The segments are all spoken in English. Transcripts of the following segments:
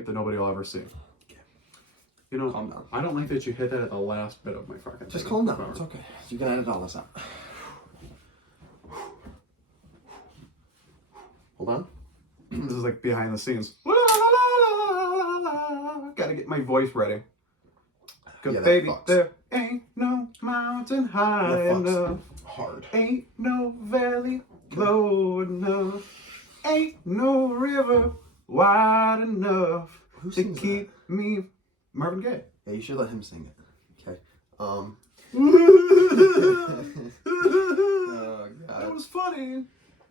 tape that nobody will ever see. You know, calm down. I don't like that you hit that at the last bit of my fucking Just thing. calm down. It's okay. You can edit all this out. Hold on. This is like behind the scenes. Gotta get my voice ready. Cause Yeah, baby, fucks. there ain't no mountain high That fucks enough. hard. Ain't no valley low enough. Ain't no river wide enough Who to sings keep me. Marvin Gaye. Yeah, you should let him sing it. Okay. Oh, God. That was funny.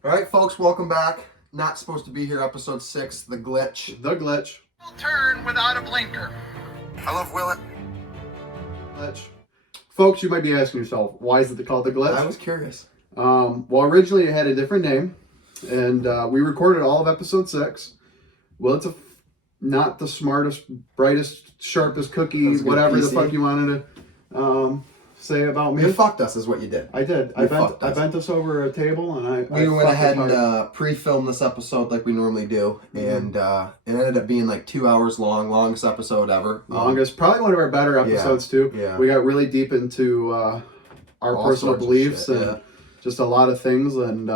All right, folks, welcome back. Not supposed to be here, episode 6, The Glitch. The glitch. Turn without a blinker. I love Willet. Glitch. Folks, you might be asking yourself, why is it called the glitch? I was curious. Well, originally it had a different name, and we recorded all of episode 6. Well, it's not the smartest, brightest, sharpest cookie, whatever the PC. fuck you wanted to say about me. You fucked us is what you did. I did. I bent us over a table, and I We went fucked ahead us hard. and pre-filmed this episode like we normally do, and it ended up being like 2 hours long, longest episode ever. Longest, probably one of our better episodes too. Yeah. We got really deep into our All personal sorts of beliefs shit, and just a lot of things, and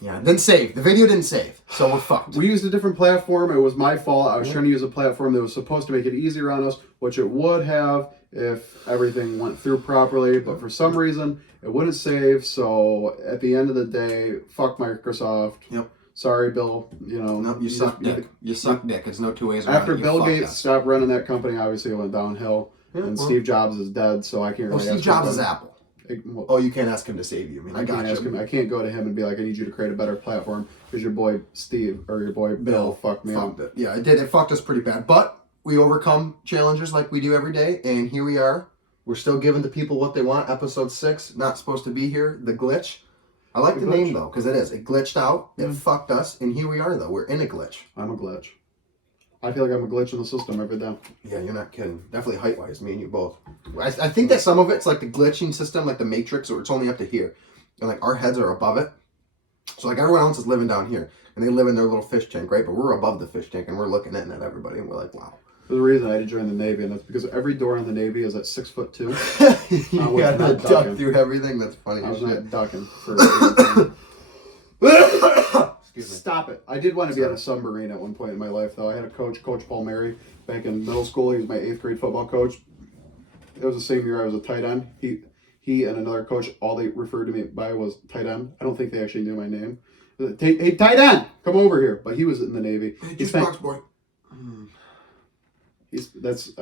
yeah, didn't save. The video didn't save, so we're fucked. we used a different platform. It was my fault. I was trying to use a platform that was supposed to make it easier on us, which it would have if everything went through properly, but for some reason it wouldn't save. So at the end of the day, fuck Microsoft. Yep. Sorry, Bill. You know, Nope, you suck dick. You suck dick. There's no two ways around After it. You Bill fucked Gates us. stopped running that company, obviously it went downhill. Yeah, And well- Steve Jobs is dead, so I can't Well, really Steve ask Jobs him. is Apple. Well, Oh, you can't ask him to save you. I mean, I got can't ask him. you. I can't go to him and be like, I need you to create a better platform because your boy Steve or your boy Bill fucked me up. Fucked it. Yeah, it did. It fucked us pretty bad. But we overcome challenges like we do every day, and here we are. We're still giving the people what they want. Episode 6, not supposed to be here. The Glitch. I like the name, though, because it is. It glitched out. It fucked us, and here we are, though. We're in a glitch. I'm a glitch. I feel like I'm a glitch in the system every day. Yeah, you're not kidding. Definitely height-wise, me and you both. I think that some of it's like the glitching system, like the Matrix, or it's only up to here. And like our heads are above it. So like everyone else is living down here. And they live in their little fish tank, right? But we're above the fish tank and we're looking at everybody and we're like, wow. There's a reason I had to join the Navy, and that's because every door in the Navy is at 6'2". You was gotta not duck ducking. through everything. That's funny I as was shit. not ducking for Excuse me. Stop it. I did want to be on a submarine at one point in my life, though. I had a coach, Coach Paul Mary, back in middle school. He was my 8th grade football coach. It was the same year I was a tight end. He and another coach, all they referred to me by was tight end. I don't think they actually knew my name. Hey, tight end, come over here. But he was in the Navy. Box boy. That's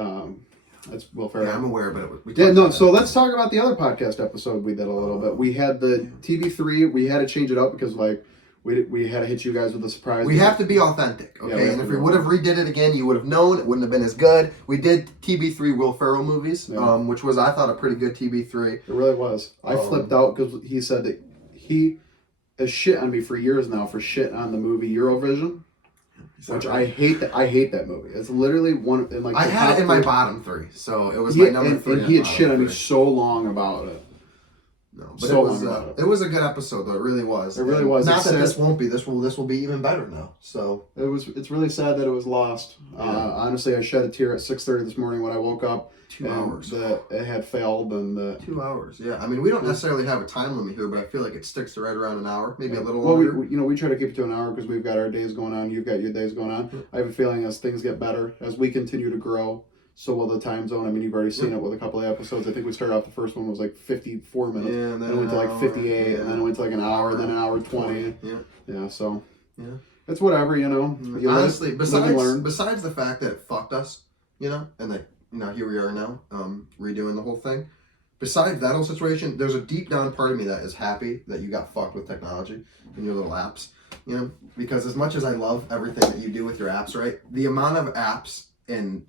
Will Ferrell. Yeah, I'm aware, but we Yeah, talked no, about so that. let's talk about the other podcast episode we did a little bit. We had the TV3. We had to change it up because, like, we had to hit you guys with a surprise. We have to be authentic, Yeah, we okay? have And to if be we would have redid it again, you would have known it wouldn't have been as good. We did TB3 Will Ferrell movies, Yeah. which was, I thought, a pretty good TB3. It really was. I flipped out because he said that he has shit on me for years now for shit on the movie Eurovision, which I hate. I hate that movie. It's literally one in like I the had top it in my three. bottom 3, so it was He, my number 3. and he had bottom shit on me 3. so long about it. No, but so it was long about it was a good episode though. It really was. It really And was. Not It's that sad. this won't be. This will be even better now. So It's really sad that it was lost. Honestly, I shed a tear at 6:30 this morning when I woke up. 2 and hours. That it had failed, and that 2 hours. Yeah, I mean we don't necessarily have a time limit here, but I feel like it sticks to right around an hour, maybe a little well, longer. we try to keep it to an hour because we've got our days going on. You've got your days going on. I have a feeling as things get better, as we continue to grow, so will the time zone. I mean, you've already seen it with a couple of episodes. I think we started off, the first one was like 54 minutes, Yeah, and then it went to like 58, and then it went to like an hour, and then an hour 20. Yeah. So Yeah. it's whatever, you know. You Honestly, live and learn. besides the fact that it fucked us, and like here we are now, redoing the whole thing. Besides that whole situation, there's a deep down part of me that is happy that you got fucked with technology and your little apps, because as much as I love everything that you do with your apps, right, the amount of apps and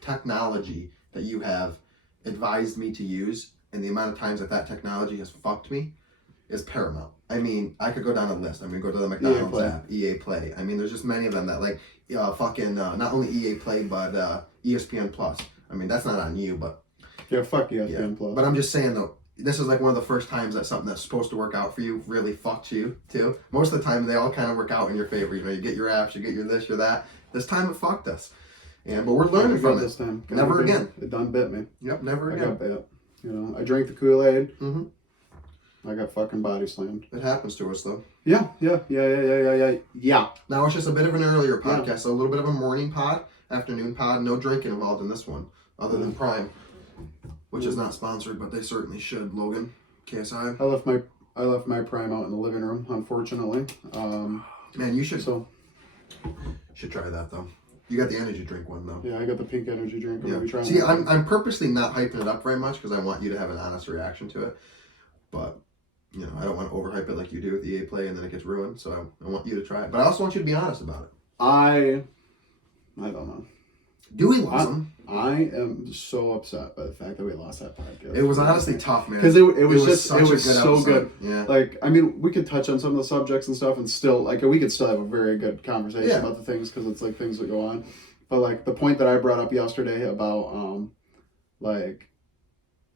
technology that you have advised me to use and the amount of times that technology has fucked me is paramount. I mean, I could go down a list. I mean, go to the McDonald's Play. app, EA Play. I mean, there's just many of them that like, not only EA Play, but ESPN Plus. I mean, that's not on you, but Yeah, fuck ESPN Plus. But I'm just saying though, this is like one of the first times that something that's supposed to work out for you really fucked you too. Most of the time, they all kind of work out in your favor. You get your apps, you get your this, your that. This time it fucked us. But we're learning from it. This time. Never again. It done bit me. Yep, never again. I got bit. You know, I drank the Kool-Aid. Mm-hmm. I got fucking body slammed. It happens to us, though. Yeah. Now, it's just a bit of an earlier podcast, so a little bit of a morning pod, afternoon pod. No drinking involved in this one, other than Prime, which is not sponsored, but they certainly should. Logan, KSI. I left my Prime out in the living room, unfortunately. Man, you should try that, though. You got the energy drink one, though. Yeah, I got the pink energy drink. I'm gonna be trying. See, I'm purposely not hyping it up very much because I want you to have an honest reaction to it. But, you know, I don't want to overhype it like you do with EA Play and then it gets ruined. So I want you to try it. But I also want you to be honest about it. I don't know. Do we lose them? I am so upset by the fact that we lost that podcast. It was honestly tough, man. Because it was so episode. good. Yeah. Like, I mean, we could touch on some of the subjects and stuff and still, like, we could still have a very good conversation about the things because it's, like, things that go on. But, like, the point that I brought up yesterday about, like,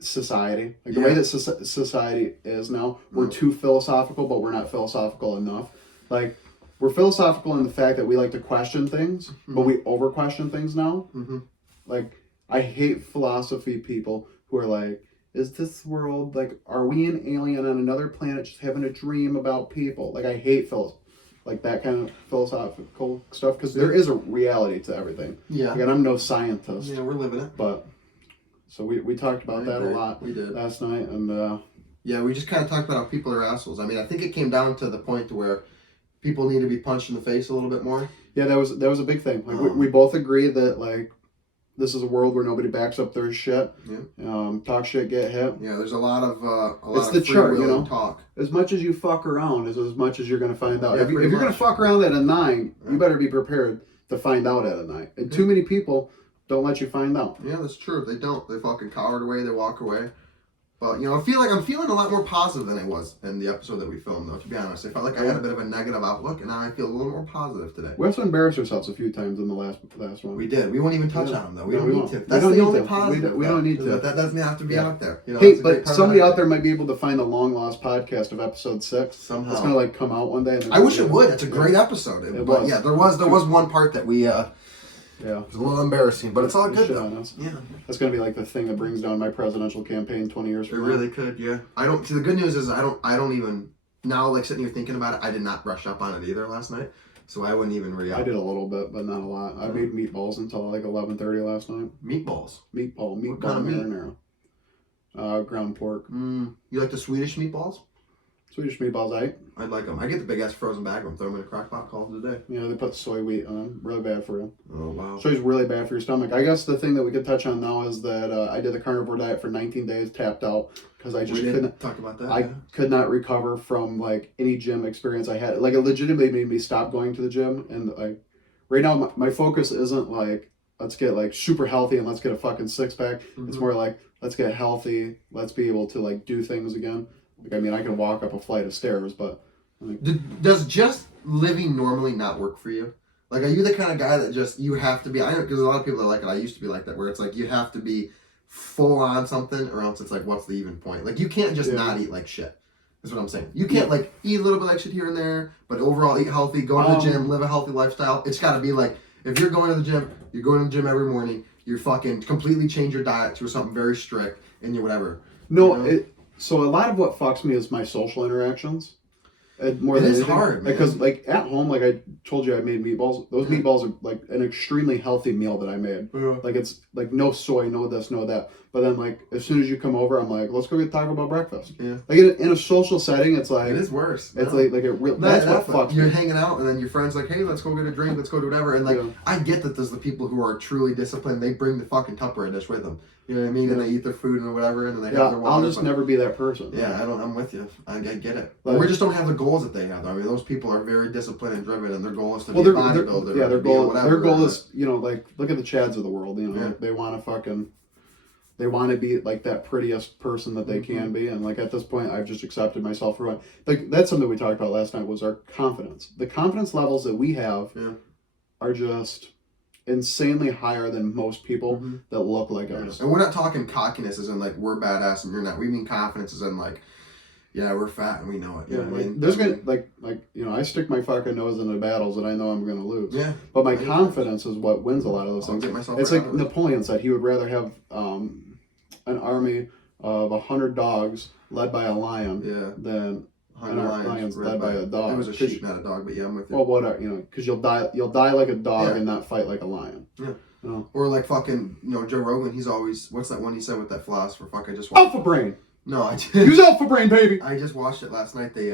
society. Like, the way that society is now, we're too philosophical, but we're not philosophical enough. Like, we're philosophical in the fact that we like to question things, but we over-question things now. Mm-hmm. Like, I hate philosophy people who are like, is this world, like, are we an alien on another planet just having a dream about people? Like, I hate like that kind of philosophical stuff because there is a reality to everything. Yeah. Again, I'm no scientist. Yeah, we're living it. But, so we talked about that a lot last night. And yeah, we just kind of talked about how people are assholes. I mean, I think it came down to the point to where people need to be punched in the face a little bit more. Yeah, that was a big thing. Like we both agree that like this is a world where nobody backs up their shit. Yeah. Talk shit, get hit. Yeah, there's a lot of it's the chart, you know. Talk. As much as you fuck around is as much as you're gonna find out. Yeah, if you're gonna fuck around at a 9, you better be prepared to find out at a 9. And too many people don't let you find out. Yeah, that's true. They don't. They fucking cowered away. They walk away. But, you know, I'm feeling a lot more positive than I was in the episode that we filmed, though, to be honest. I felt like I had a bit of a negative outlook, and now I feel a little more positive today. We also embarrassed ourselves a few times in the last one. We did. We won't even touch on them, though. We don't need to. That's the only positive. We don't need to. That doesn't have to be out there. You know, hey, but somebody out there might be able to find the long-lost podcast of episode 6. Somehow. It's going to, like, come out one day. I wish it would. It's a great episode. But, yeah, there was one part that we... Yeah, it's a little embarrassing, but it's all good though. Yeah, that's gonna be like the thing that brings down my presidential campaign 20 years from now. It really could, yeah. I don't see. The good news is I don't even now. Like sitting here thinking about it, I did not brush up on it either last night, so I wouldn't even react. I did a little bit, but not a lot. I made meatballs until like 11:30 last night. Meatballs. Meatball kind of marinara. Ground pork. You like the Swedish meatballs? Swedish meatballs, I like them. I get the big ass frozen bag of them, throw them in a crock pot, call it a day. Yeah, they put soy wheat on them. Really bad for you. Oh, wow. Soy's really bad for your stomach. I guess the thing that we could touch on now is that I did the carnivore diet for 19 days, tapped out, because I just couldn't talk about that. I could not recover from like any gym experience I had. Like it legitimately made me stop going to the gym. And like right now, my focus isn't like, let's get like super healthy and let's get a fucking 6-pack. Mm-hmm. It's more like, let's get healthy. Let's be able to like do things again. Like, I mean, I can walk up a flight of stairs, but... Like, does just living normally not work for you? Like, are you the kind of guy that just, you have to be... I know, because a lot of people are like it. I used to be like that, where it's like, you have to be full on something, or else it's like, what's the even point? Like, you can't just not eat like shit. That's what I'm saying. You can't, like, eat a little bit like shit here and there, but overall eat healthy, go to the gym, live a healthy lifestyle. It's got to be like, if you're going to the gym, you're going to the gym every morning, you fucking completely change your diet to something very strict, and you whatever. No, you know? So a lot of what fucks me is my social interactions. More it than is anything. hard, man. Because like at home, like I told you, I made meatballs. Those meatballs are like an extremely healthy meal that I made. Yeah. Like it's like no soy, no this, no that. But then like as soon as you come over, I'm like, let's go get Taco Bell breakfast. Yeah. Like in a social setting, it's like it is worse. It's like that's what fucks You're me. hanging out, and then your friend's like, hey, let's go get a drink, let's go do whatever. And like I get that there's the people who are truly disciplined. They bring the fucking Tupperware dish with them. You know what I mean? And they eat their food and whatever, and then they have their water. I'll just never be that person. Yeah, I'm with you. I get it. But we just don't have the goals that they have. I mean, those people are very disciplined and driven, and their goal is to be a bodybuilder. Yeah, their goal is, you know, like look at the Chads of the world. You know, like, they want to be like that prettiest person that they can be, and like at this point, I've just accepted myself for what. Like that's something we talked about last night was our confidence. The confidence levels that we have are just insanely higher than most people that look like us. And we're not talking cockiness as in like we're badass and you're not. We mean confidence as in like Yeah, we're fat and we know it. You Yeah, know what like, I mean? there's gonna like you know, I stick my fucking nose into battles that I know I'm gonna lose. Yeah. But my confidence is what wins a lot of those I'll things. get myself It's right like out of it. Napoleon said he would rather have an army of 100 dogs led by a lion Yeah. than 100 lions led by a dog. It was a sheep, not a dog, but yeah, I'm with you. well, whatever, you know, because you'll die like a dog Yeah. and not fight like a lion. Yeah. You know? Or like fucking, you know, Joe Rogan, he's always, what's that one he said with that philosopher? Fuck, I just watched. Alpha brain. No, I just, Use alpha brain, baby. I just watched it last night. They,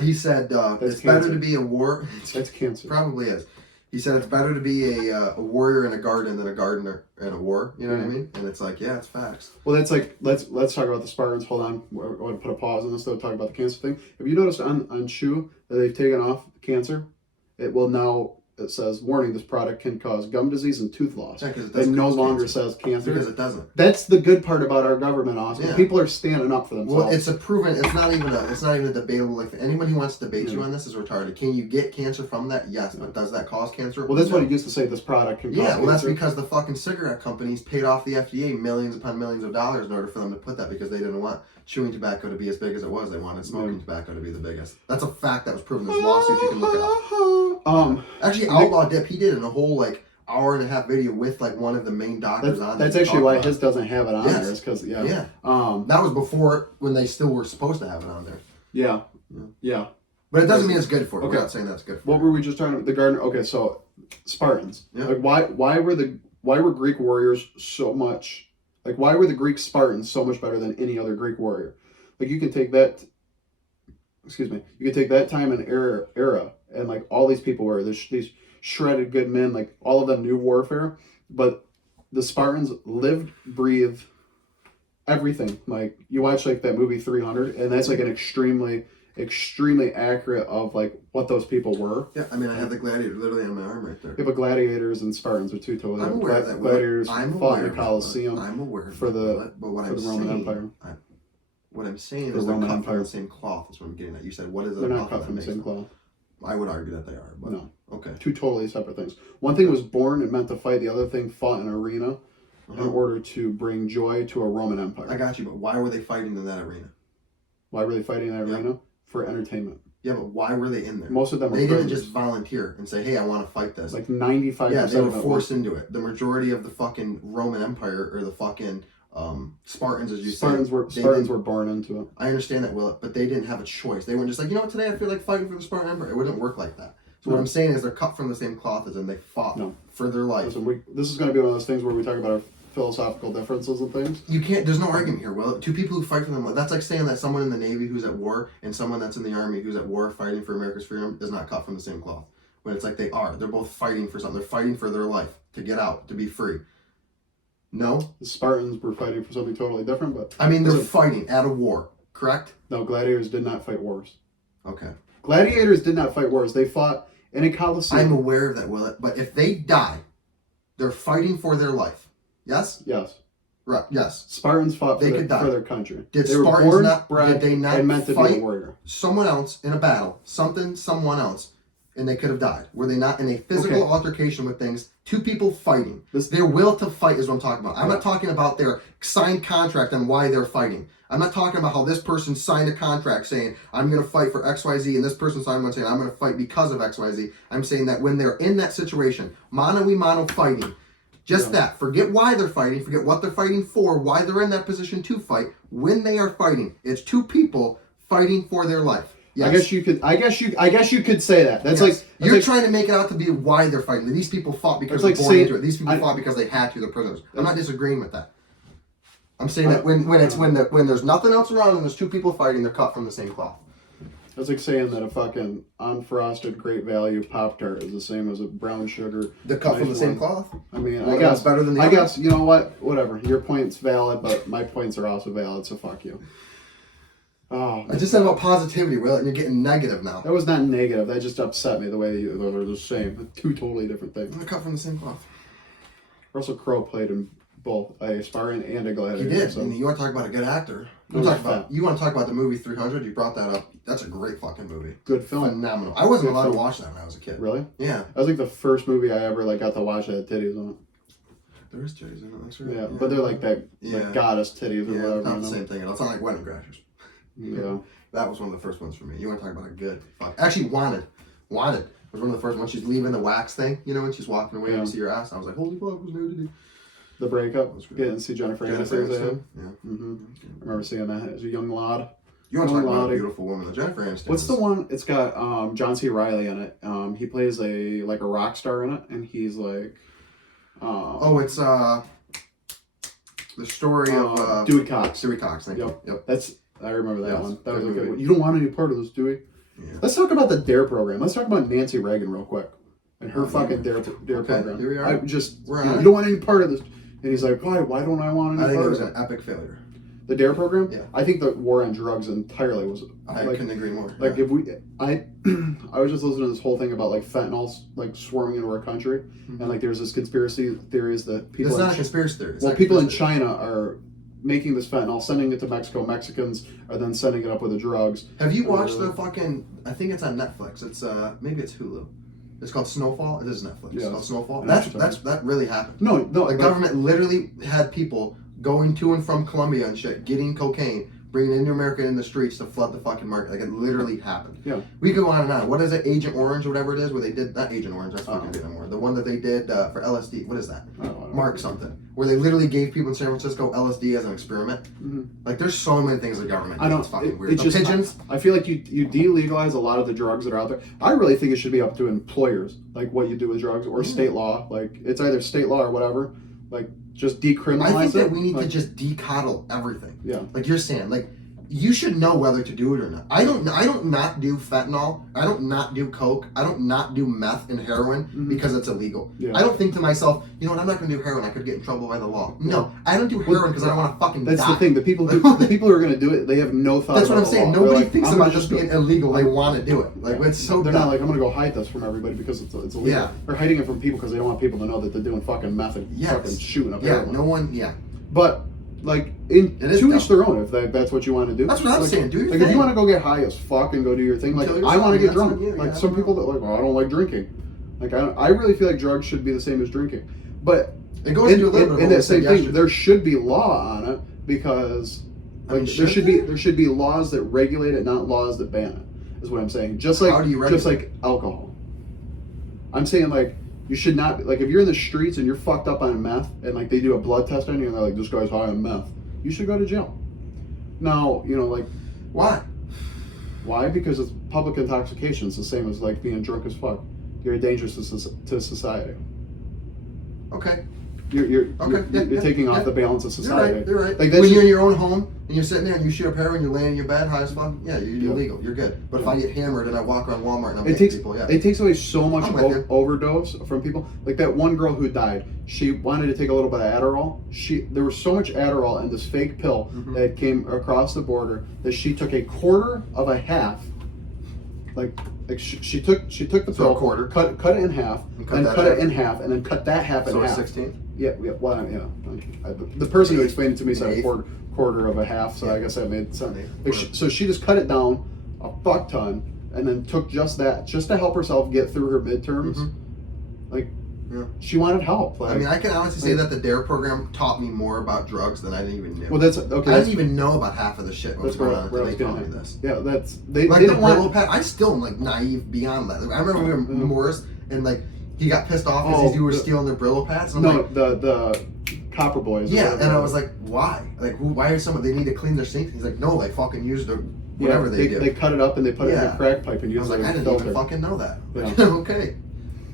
he said, it's cancer. better to be a war. That's cancer. Probably is. He said it's better to be a warrior in a garden than a gardener in a war. You know what I mean? And it's like, yeah, it's facts. Well, that's like let's talk about the Spartans. Hold on, I want to put a pause on this though. Talk about the cancer thing. Have you noticed on shoe that they've taken off cancer? It will now. It says, warning, this product can cause gum disease and tooth loss. Yeah, 'cause it It doesn't no cause longer cancer. says cancer. Because it doesn't. That's the good part about our government, Austin. Yeah. People are standing up for themselves. Well, it's a proven. It's not even a debatable. Like anyone who wants to debate you on this is retarded. Can you get cancer from that? Yes, but does that cause cancer? Well, that's No. what it used to say. This product can cause Yeah, well, that's cancer. because the fucking cigarette companies paid off the FDA millions upon millions of dollars in order for them to put that because they didn't want chewing tobacco to be as big as it was. They wanted smoking tobacco to be the biggest. That's a fact that was proven. There's lawsuits you can look it up. Actually, Outlaw Dip, he did in a whole like hour-and-a-half video with like one of the main doctors on. That's there. actually why his doesn't have it on Yes. there. Is because Yeah. that was before when they still were supposed to have it on there. yeah. But it doesn't mean it's good for you. Okay. We're not saying that's good for What you. were we just talking about? The gardener. Okay, so Spartans. Yeah. Like why were Greek warriors so much like why were the Greek Spartans so much better than any other Greek warrior? Like you can take that. Excuse me. You can take that time and era and like all these people were these shredded good men. Like all of them knew warfare, but the Spartans lived, breathed everything. Like you watch like that movie 300, and that's like an extremely accurate of like what those people were. Yeah, I mean, I have the gladiator literally on my arm right there. Yeah, but gladiators and Spartans are two totally I'm different. aware of that. Gladiators I'm fought aware in of the that, Colosseum I'm aware of for that, the but what for I'm the Roman saying, Empire. What I'm saying The is they're Roman cut Empire. from the same cloth. Is what I'm getting at. You said what is it? They're not about cut that from the makes same them- cloth. I would argue that they are, but No. Okay. Two totally separate things. One thing was born and meant to fight. The other thing fought in an arena in order to bring joy to a Roman Empire. I got you, but why were they fighting in that arena? Why were they fighting in that arena? For entertainment. Yeah, but why were they in there? Most of them were They didn't prisoners. just volunteer and say, "Hey, I want to fight this." Like 95%. Yeah, they were of it forced into it. The majority of the fucking Roman Empire or the fucking Spartans, as you Spartans say, were Spartans were born into it. I understand that, Will, but they didn't have a choice. They weren't just like, you know what, today I feel like fighting for the Spartan Empire. It wouldn't work like that. So what I'm saying is they're cut from the same cloth as in they fought for their life. Listen, this is going to be one of those things where we talk about our philosophical differences and things. You can't. There's no argument here. Well, two people who fight for them. That's like saying that someone in the Navy who's at war and someone that's in the Army who's at war fighting for America's freedom is not cut from the same cloth. When it's like they are. They're both fighting for something. They're fighting for their life to get out, to be free. No. The Spartans were fighting for something totally different, but I mean, they're fighting at a war. Correct. no, gladiators did not fight wars. Okay. Gladiators did not fight wars. They fought in a coliseum. I'm aware of that, Will. But if they die, they're fighting for their life. Yes. Yes. Right. Yes. Spartans fought for, They could die. for their country. Did they were Spartans born, not? bred, Did they not and meant to be fight a warrior. someone else in a battle? Someone else, and they could have died. Were they not in a physical altercation with things? Two people fighting. Their will to fight is what I'm talking about. I'm not talking about their signed contract and why they're fighting. I'm not talking about how this person signed a contract saying, I'm going to fight for XYZ, and this person signed one saying, I'm going to fight because of XYZ. I'm saying that when they're in that situation, mano-a-mano fighting, just that. Forget why they're fighting. Forget what they're fighting for, why they're in that position to fight. When they are fighting, it's two people fighting for their life. Yes. I guess you could say that. That's Yes. like You're trying to make it out to be why they're fighting. These people fought because they're born into it. These people fought because they had to. They're prisoners. I'm not disagreeing with that. I'm saying that when there's nothing else around and there's two people fighting, they're cut from the same cloth. That's like saying that a fucking unfrosted Great Value Pop-Tart is the same as a brown sugar. They're cut from the same one. cloth. I mean, One I guess is better than the I other? guess you know what? Whatever. Your point's valid, but my points are also valid. So fuck you. Oh, I just said about positivity, Will, and you're getting negative now. that was not negative. That just upset me the way that they're the same. Two totally different things. They're cut from the same cloth. Russell Crowe played in both a Spartan and a gladiator. He did. So. And you want to talk about a good actor? You No, want to talk about the movie 300? You brought that up. That's a great fucking movie. Good film. Phenomenal. I wasn't Good allowed film. to watch that when I was a kid. Really? Yeah. That was like the first movie I ever got to watch that had titties on it. There is titties in it. That's right. Yeah, but they're like that, like goddess titties or Yeah, whatever. not you the know? same thing. It's not like Wedding Crashers. Yeah. That was one of the first ones for me. You want to talk about a good fuck? Actually, Wanted was one of the first ones. She's leaving the wax thing, you know, when she's walking away and you see her ass. I was like, holy fuck, what's nudity? The breakup. Getting to see Jennifer Aniston. Yeah. Mm-hmm. I remember seeing that as a young lad. You want to talk about a beautiful woman? The Jennifer Aniston. What's the one? It's got John C. Reilly in it. He plays a rock star in it, and he's like. It's the story of Dewey Cox. Dewey Cox. Thank you. Yep. I remember that one. That was a movie. good one. You don't want any part of this, Dewey. Yeah. Let's talk about the DARE program. Let's talk about Nancy Reagan real quick and her fucking DARE program. Here we are. I just you don't want any part of this, and he's like, why? Why don't I want any part of it? I think it was an epic failure. The DARE program? Yeah. I think the war on drugs entirely was. I couldn't agree more. Like if I was just listening to this whole thing about like fentanyl like swarming into our country, and like there's this conspiracy theories that people. It's not a conspiracy theory. Well, people in China are making this fentanyl, sending it to Mexico. Mexicans are then sending it up with the drugs. Have you watched the fucking? I think it's on Netflix. It's maybe it's Hulu. It's called Snowfall. It is Netflix. It's called Snowfall. That really happened. No. The government literally had people going to and from Colombia and shit, getting cocaine, bringing it into America in the streets to flood the fucking market. Like, it literally happened. Yeah. We could go on and on. What is it? Agent Orange or whatever it is, where they did, not Agent Orange, that's fucking good anymore. The one that they did for LSD. What is that? Mark something. Where they literally gave people in San Francisco LSD as an experiment. Mm-hmm. Like, there's so many things the government does. It's fucking weird. Just, pigeons. I feel like you delegalize a lot of the drugs that are out there. I really think it should be up to employers, like what you do with drugs, or state law. Like, it's either state law or whatever. Like, just decriminalize it. I think that we need to just decoddle everything. Yeah. Like you're saying, like, you should know whether to do it or not. I don't not do fentanyl. I don't not do coke. I don't not do meth and heroin because it's illegal. Yeah. I don't think to myself, you know what, I'm not going to do heroin. I could get in trouble by the law. No, I don't do heroin because I don't want to fucking die. That's the thing. The people who are going to do it, they have no thought. That's what I'm saying. Nobody thinks about just being illegal. They want to do it. Like, it's so they're not like, I'm going to go hide this from everybody because it's illegal. Yeah. They're hiding it from people because they don't want people to know that they're doing fucking meth and fucking shooting up heroin. No one. Yeah. But like, to each their own. If that's what you want to do, that's what I'm saying. Do your thing. If you want to go get high as fuck and go do your thing, like I want to get drunk. Like some people that I don't like drinking. Like I really feel like drugs should be the same as drinking. But it goes into a little bit in that same thing. There should be law on it because there should be laws that regulate it, not laws that ban it. Is what I'm saying. Just like alcohol. I'm saying like. You should not, like, if you're in the streets and you're fucked up on meth and, like, they do a blood test on you and they're like, this guy's high on meth, you should go to jail. Now, you know, like... Why? Why? Because it's public intoxication. It's the same as, like, being drunk as fuck. You're dangerous to society. Okay. You're taking off the balance of society. You're right. Like, when you're in your own home and you're sitting there and you shoot up heroin, you're laying in your bed high as fuck, you're illegal. You're good. But if I get hammered and I walk around Walmart and I'm hitting people, it takes away so much overdose from people. Like that one girl who died, she wanted to take a little bit of Adderall. There was so much Adderall in this fake pill that came across the border that she took a quarter of a half. Like she took the pill, quarter, cut it in half, and cut it in half, and then cut that half in half. 16. Yeah. Well, the person who explained it to me said a quarter of a half, so I guess that made sense. Like so she just cut it down a fuck ton, and then took just that, just to help herself get through her midterms. Like, she wanted help. Like, I mean, I can honestly say that the DARE program taught me more about drugs than I didn't even know. Well, that's okay. I didn't even know about half of the shit that was going on until they taught me this. Yeah, that's they didn't want. I still am like naive beyond that. Like, I remember we were in Morris and like he got pissed off because these dudes were stealing their Brillo pads. And I'm like, the Copper Boys. Yeah, and I was like, why? Like, why are they need to clean their sink? He's like, no, they fucking use their whatever they do. They cut it up and they put it in a crack pipe and use it. I was like, I didn't even fucking know that. Like, okay.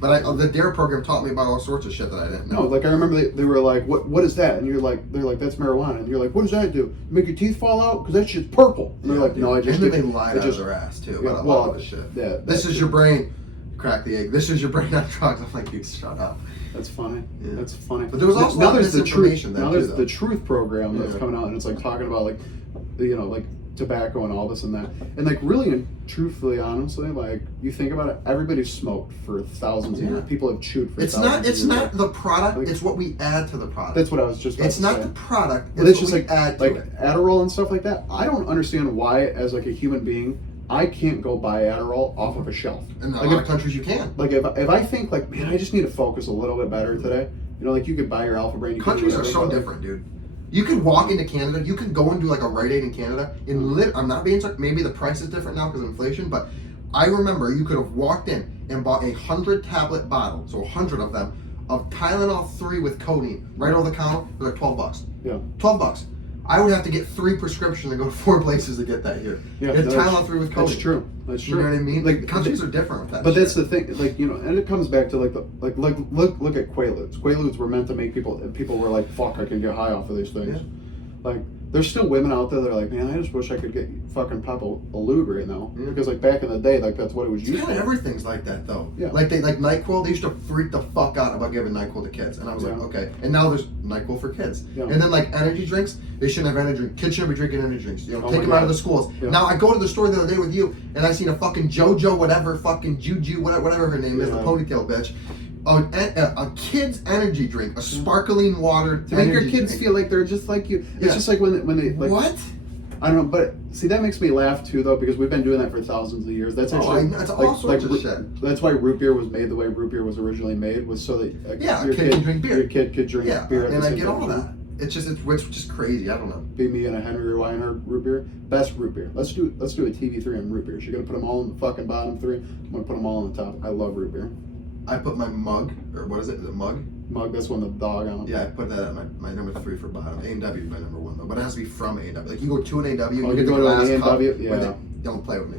But the DARE program taught me about all sorts of shit that I didn't know. No, like I remember they were like, "What is that?" And they're like, "That's marijuana." And you're like, "What does that do? Make your teeth fall out? Because that shit's purple." And they're like, "No, I just." And then they lied out of their ass too about a lot of the shit. Yeah, this is your brain. Crack the egg. This is your brain on drugs. I'm like, dude, shut up. That's funny. Yeah. That's funny. But there was also now there's the truth. Now there's the truth program that's coming out, and it's like talking about like, like tobacco and all this and that, and like really and truthfully, honestly, like you think about it, everybody's smoked for thousands of years. People have chewed for thousands of years. It's not the product. Like, it's what we add to the product. That's what I was just. It's not the product. It's just like Adderall and stuff like that. I don't understand why, as like a human being, I can't go buy Adderall off of a shelf. In a lot of countries, you can. Like if I think like, man, I just need to focus a little bit better today. You know, like you could buy your Alpha Brain. Countries are so different, dude. You could walk into Canada. You could go and do like a Rite Aid in Canada. I'm not being sorry. Maybe the price is different now because of inflation, but I remember you could have walked in and bought 100-tablet bottle, so 100 of them, of Tylenol 3 with codeine right over the counter for like $12. Yeah. $12. I would have to get 3 prescriptions and go to 4 places to get that here. Yeah, Get Tylenol 3 with codeine. That's true. That's true. You know what I mean? Like Countries are different with that. But shit. that's the thing, like, you know, and it comes back to like look at Quaaludes. Quaaludes were meant to make people were like, fuck, I can get high off of these things. Yeah. Like, there's still women out there that are like, man, I just wish I could get fucking pop a lube right now. Yeah. Because like back in the day, like that's what it was used Kind of for. everything's like that though. Yeah. Like NyQuil, they used to freak the fuck out about giving NyQuil to kids, and I was like, okay. And now there's NyQuil for kids. Yeah. And then like energy drinks, they shouldn't have energy. Kids shouldn't be drinking energy drinks. You know, Oh take my them out God. of the schools. Yeah. Now I go to the store the other day with you, and I seen a fucking JoJo whatever, fucking Juju whatever her name is, the Yeah. ponytail bitch. A kid's energy drink, a sparkling water To make your energy kids drink. feel like they're just like you. It's Yeah. just like when they like, What? I don't know, but see that makes me laugh too though because we've been doing that for thousands of years. That's actually It's all sorts of shit. That's why root beer was made the way root beer was originally made, was so that Yeah, a kid can drink beer. Your kid could drink Yeah, beer. At and the I same get all time. that. It's just crazy. I don't know. Be me and a Henry Weinhardt root beer. Best root beer. Let's do a TV3 on root beer. You're gonna put them all in the fucking bottom 3. I'm gonna put them all on the top. I love root beer. I put my mug, or what is it? Is it mug? Mug. That's one with the dog on it. Yeah, I put that at my number 3 for bottom. A&W is my number 1 though, but it has to be from A&W. Like you go to an A&W, Oh, you you get the go to an glass cup. A&W? where Yeah. Don't play with me.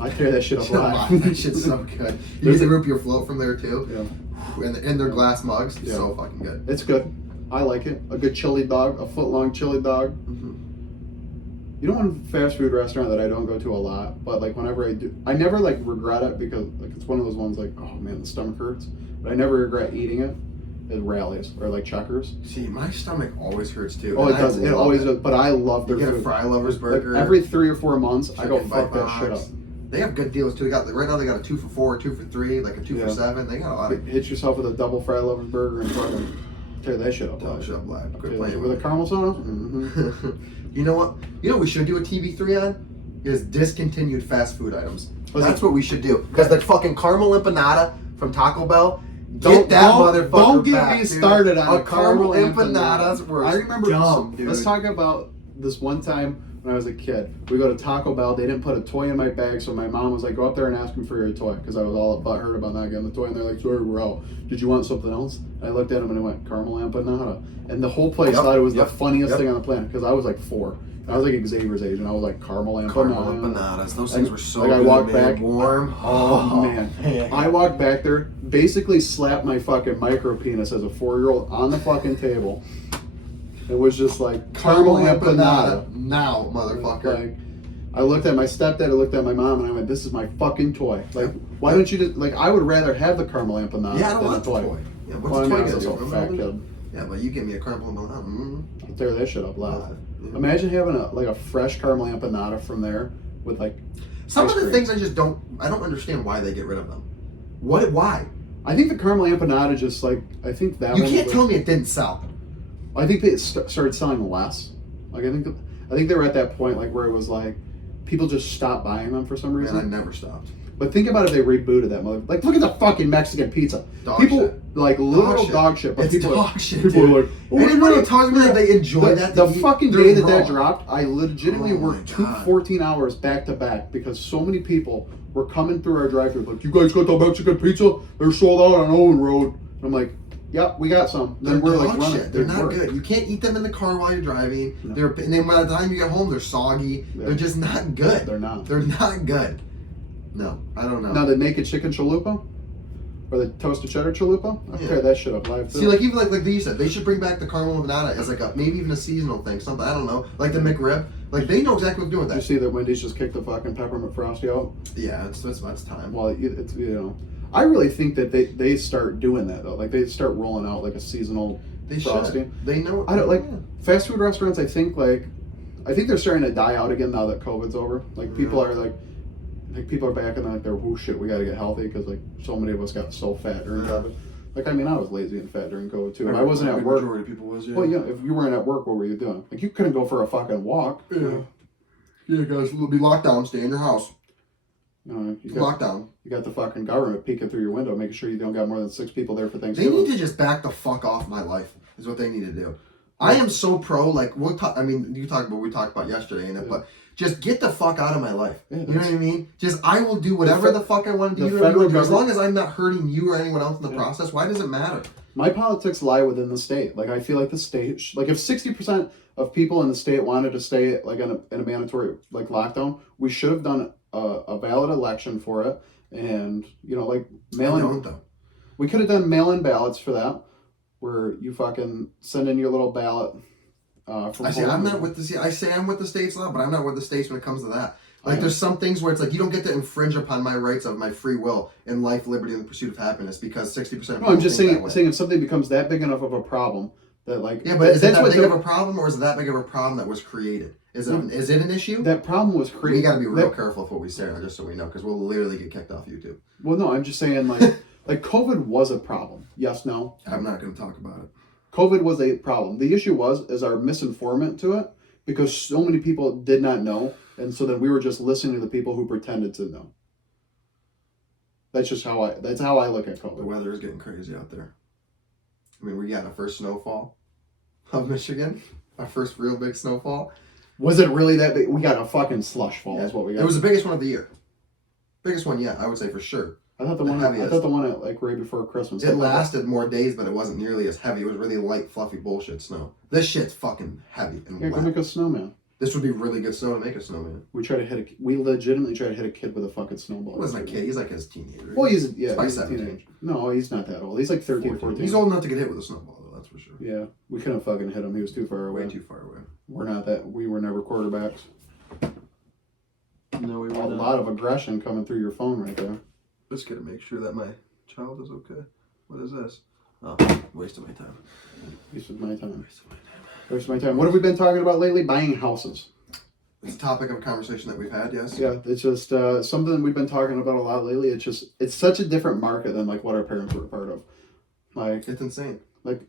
I tear that shit up live. That shit's so good. You get the root beer float from there too. Yeah. And their glass mugs, Yeah. so fucking good. It's good. I like it. A good chili dog, a foot-long chili dog. Mm-hmm. You know, one fast food restaurant that I don't go to a lot, but like whenever I do, I never like regret it because like it's one of those ones like, oh man, the stomach hurts, but I never regret eating it. Is Rallies or like Checkers. See, my stomach always hurts too. Oh, and it does. I It love always does. But I love You their get a food. Fry Lovers burger. Like every 3 or 4 months, I go chicken fuck bite that shit up. box. They have good deals too. They got right now. They got a 2 for 4, 2 for 3, like a 2 Yeah. for 7. They got a lot of. Hit yourself with a double Fry Lovers burger and fucking tear that shit up. Oh, shut up, lad. Quit Tear that playing shit with a caramel sauce. Mm-hmm. You know what? You know what we should do a TV3 on? Is discontinued fast food items. Was That's it- what we should do. Because the fucking caramel empanada from Taco Bell, get that motherfucker Don't get back, me dude. started on A caramel empanadas. empanadas were I remember. dumb, dude. Let's talk about this one time when I was a kid. We go to Taco Bell. They didn't put a toy in my bag, so my mom was like, "Go up there and ask them for your toy," because I was all butthurt about not getting the toy. And they're like, "Sorry, we're out. Did you want something else?" And I looked at them and I went, "Caramel empanada," and the whole place Yep, thought it was yep, the funniest yep. thing on the planet because I was like 4. I was like Xavier's age, and I was like caramel empanada. Caramel empanadas. Those things were so Like, I good, walked man. back- Warm. Oh man. I walked back there, basically slapped my fucking micro penis as a 4-year-old on the fucking table. It was just like caramel empanada. Now, motherfucker. Like, I looked at my stepdad, I looked at my mom, and I went, "This is my fucking toy. Like, why don't you just like? I would rather have the caramel empanada Yeah, I don't than want a toy." the toy. Yeah, what's Well, I the mean, toy I gonna was do? also a fat kid. Yeah, but you give me a caramel empanada. I'll tear that shit up loud. Yeah. Imagine having a fresh caramel empanada from there with like Some ice of the cream. things I don't understand why they get rid of them. Why? I think the caramel empanada just like I think that You one can't was- tell me it didn't sell. I think they started selling less. Like I think they were at that point like where it was like people just stopped buying them for some reason. And I never stopped. But think about if they rebooted that mother. Like look at the fucking Mexican pizza. Dog People shit. like literal dog shit. But It's people dog shit, people dude. are like, "Oh, Anybody no, tells me that they enjoy the, that, the they eat, fucking they're day that wrong. dropped, I legitimately Oh my worked two God. 14 hours back to back because so many people were coming through our drive-thru like, "You guys got the Mexican pizza? They're sold out on Owen Road." I'm like, "Yep, we got some." They're Then we're like dog running. shit. They're not work. good. You can't eat them in the car while you're driving. No. And then by the time you get home, they're soggy. Yeah. They're just not good. They're not. They're not good. No, I don't know. Now they make a chicken chalupa or the toasted cheddar chalupa. I Yeah. tear that shit up live too. See, like even like you said, they should bring back the caramel empanada as like a maybe even a seasonal thing. Something I don't know, like the McRib. Like they know exactly what they're doing Did with you that. see that Wendy's just kicked the fucking peppermint frosty out? Yeah, it's time. Well, it's I really think that they start doing that though. Like they start rolling out like a seasonal They frosty. should. They know. I don't like Yeah. fast food restaurants. I think they're starting to die out again now that COVID's over. Like people are like people are back and they're like, "Oh shit, we got to get healthy," because like so many of us got so fat during COVID. Like I mean, I was lazy and fat during COVID too. I wasn't at work. Majority of people was. Yeah. Well, yeah, if you weren't at work, what were you doing? Like you couldn't go for a fucking walk. Yeah. Yeah, guys, we'll be locked down. Stay in your house. You know, you got, Lockdown. you got the fucking government peeking through your window, making sure you don't got more than 6 people there for They Thanksgiving. need to just back the fuck off my life. Is what they need to do. I am so pro, like, we'll talk, I mean, we talked about yesterday, ain't it? But just get the fuck out of my life. Yeah, you know what I mean? Just, I will do whatever the fuck I want to do. As long as I'm not hurting you or anyone else in the process, why does it matter? My politics lie within the state. Like, I feel like the state, like, if 60% of people in the state wanted to stay, like, in a mandatory, like, lockdown, we should have done a valid election for it. And, you know, like, we could have done mail-in ballots for that, where you fucking send in your little ballot. I say I'm with the states a lot, but I'm not with the states when it comes to that. Like, there's some things where it's like, you don't get to infringe upon my rights of my free will in life, liberty, and the pursuit of happiness because 60% of people No, I'm just saying if something becomes that big enough of a problem that, like... Yeah, but is it that big of a problem, or is it that big of a problem that was created? Is it an issue? That problem was created. We got to be real careful with what we say, just so we know, because we'll literally get kicked off YouTube. Well, no, I'm just saying, like, like, COVID was a problem. Yes, no? I'm not going to talk about it. COVID was a problem. The issue is our misinformation to it, because so many people did not know, and so then we were just listening to the people who pretended to know. That's just how I look at COVID. The weather is getting crazy out there. I mean, we got our first snowfall of Michigan, our first real big snowfall. Was it really that big? We got a fucking slush fall. Is what we got. It was the biggest one of the year. Biggest one yet, I would say for sure. I thought the one at like right before Christmas. It lasted more days, but it wasn't nearly as heavy. It was really light, fluffy bullshit snow. This shit's fucking heavy and wet. Go make a snowman. This would be really good snow to make a snowman. We legitimately tried to hit a kid with a fucking snowball. He wasn't a kid. He's like his teenager. Well, he's 17. No, he's not that old. He's like 13, 14. He's old enough to get hit with a snowball, though. That's for sure. Yeah, we couldn't fucking hit him. He was too far away. Way too far away. We were never quarterbacks. No, we were not. A lot of aggression coming through your phone right there. Just gotta make sure that my child is okay. What is this? Oh, waste of my time. Waste of my time. What have we been talking about lately? Buying houses. It's a topic of a conversation that we've had, yes? Yeah, it's just something we've been talking about a lot lately. It's such a different market than like what our parents were a part of. Like, it's insane. Like,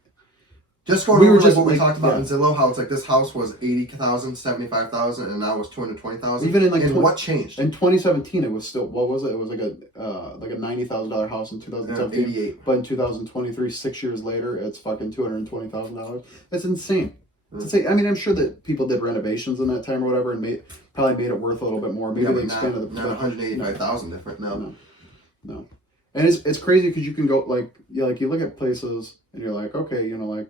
just going over what we talked about in Zillow, how it's like this house was 80,000, 75,000, and now it's 220,000. Even in like what changed? In 2017, it was still, what was it? It was like a $90,000 house in 2017. 88. But in 2023, 6 years later, it's fucking $220,000. That's insane. I mean, I'm sure that people did renovations in that time or whatever, and probably made it worth a little bit more. Maybe they expanded not 185,000 different now. No. And it's crazy because you can go you look at places and you're like, okay, you know, like,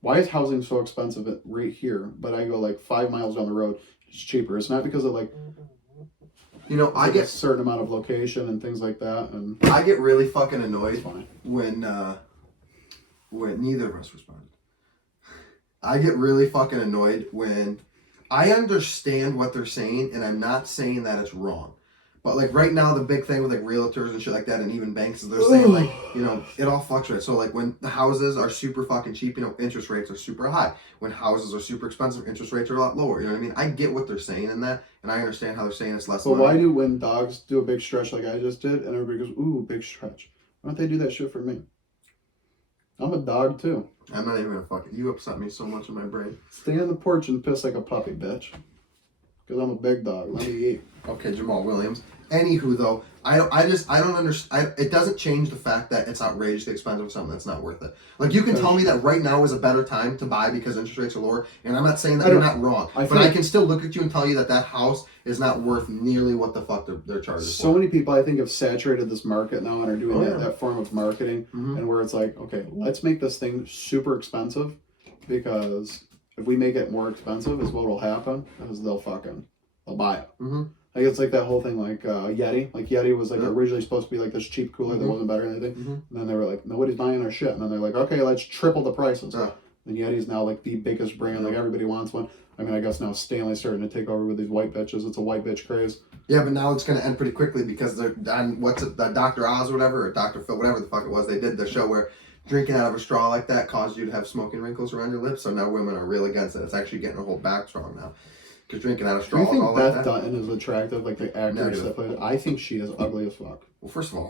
why is housing so expensive right here? But I go like 5 miles down the road, it's cheaper. It's not because of like, you know, I get a certain amount of location and things like that. And I get really fucking annoyed when neither of us responded. I get really fucking annoyed when I understand what they're saying, and I'm not saying that it's wrong. But like right now, the big thing with like realtors and shit like that, and even banks, is they're saying like, you know, it all fluctuates. So like when the houses are super fucking cheap, you know, interest rates are super high. When houses are super expensive, interest rates are a lot lower. You know what I mean? I get what they're saying in that, and I understand how they're saying it's less. But why when dogs do a big stretch like I just did, and everybody goes, ooh, big stretch? Why don't they do that shit for me? I'm a dog too. I'm not even gonna fuck it. You upset me so much in my brain. Stay on the porch and piss like a puppy, bitch. Because I'm a big dog. Let me eat. Okay, Jamal Williams. Anywho, though, I don't understand. It doesn't change the fact that it's outrageously expensive for something that's not worth it. Like, you can tell me that right now is a better time to buy because interest rates are lower, and I'm not saying that you're not wrong. But I can still look at you and tell you that house is not worth nearly what the fuck they're charging for. So many people, I think, have saturated this market now and are doing that form of marketing, and where it's like, okay, let's make this thing super expensive, because if we make it more expensive, is what will happen, is they'll buy it. Like, it's like that whole thing, like Yeti. Like, Yeti was like originally supposed to be like this cheap cooler that wasn't better than anything. And then they were like, nobody's buying our shit. And then they're like, okay, let's triple the prices. And Yeti's now like the biggest brand. Like, everybody wants one. I mean, I guess now Stanley's starting to take over with these white bitches. It's a white bitch craze. Yeah, but now it's going to end pretty quickly because they're on, Dr. Oz or whatever, or Dr. Phil, whatever the fuck it was. They did the show where drinking out of a straw like that caused you to have smoking wrinkles around your lips. So now women are real against it. It's actually getting a whole back strong now. Because drinking out of straws, do you think all Beth like that. Dutton is attractive, like the actress that plays? I think she is ugly as fuck. Well, first of all,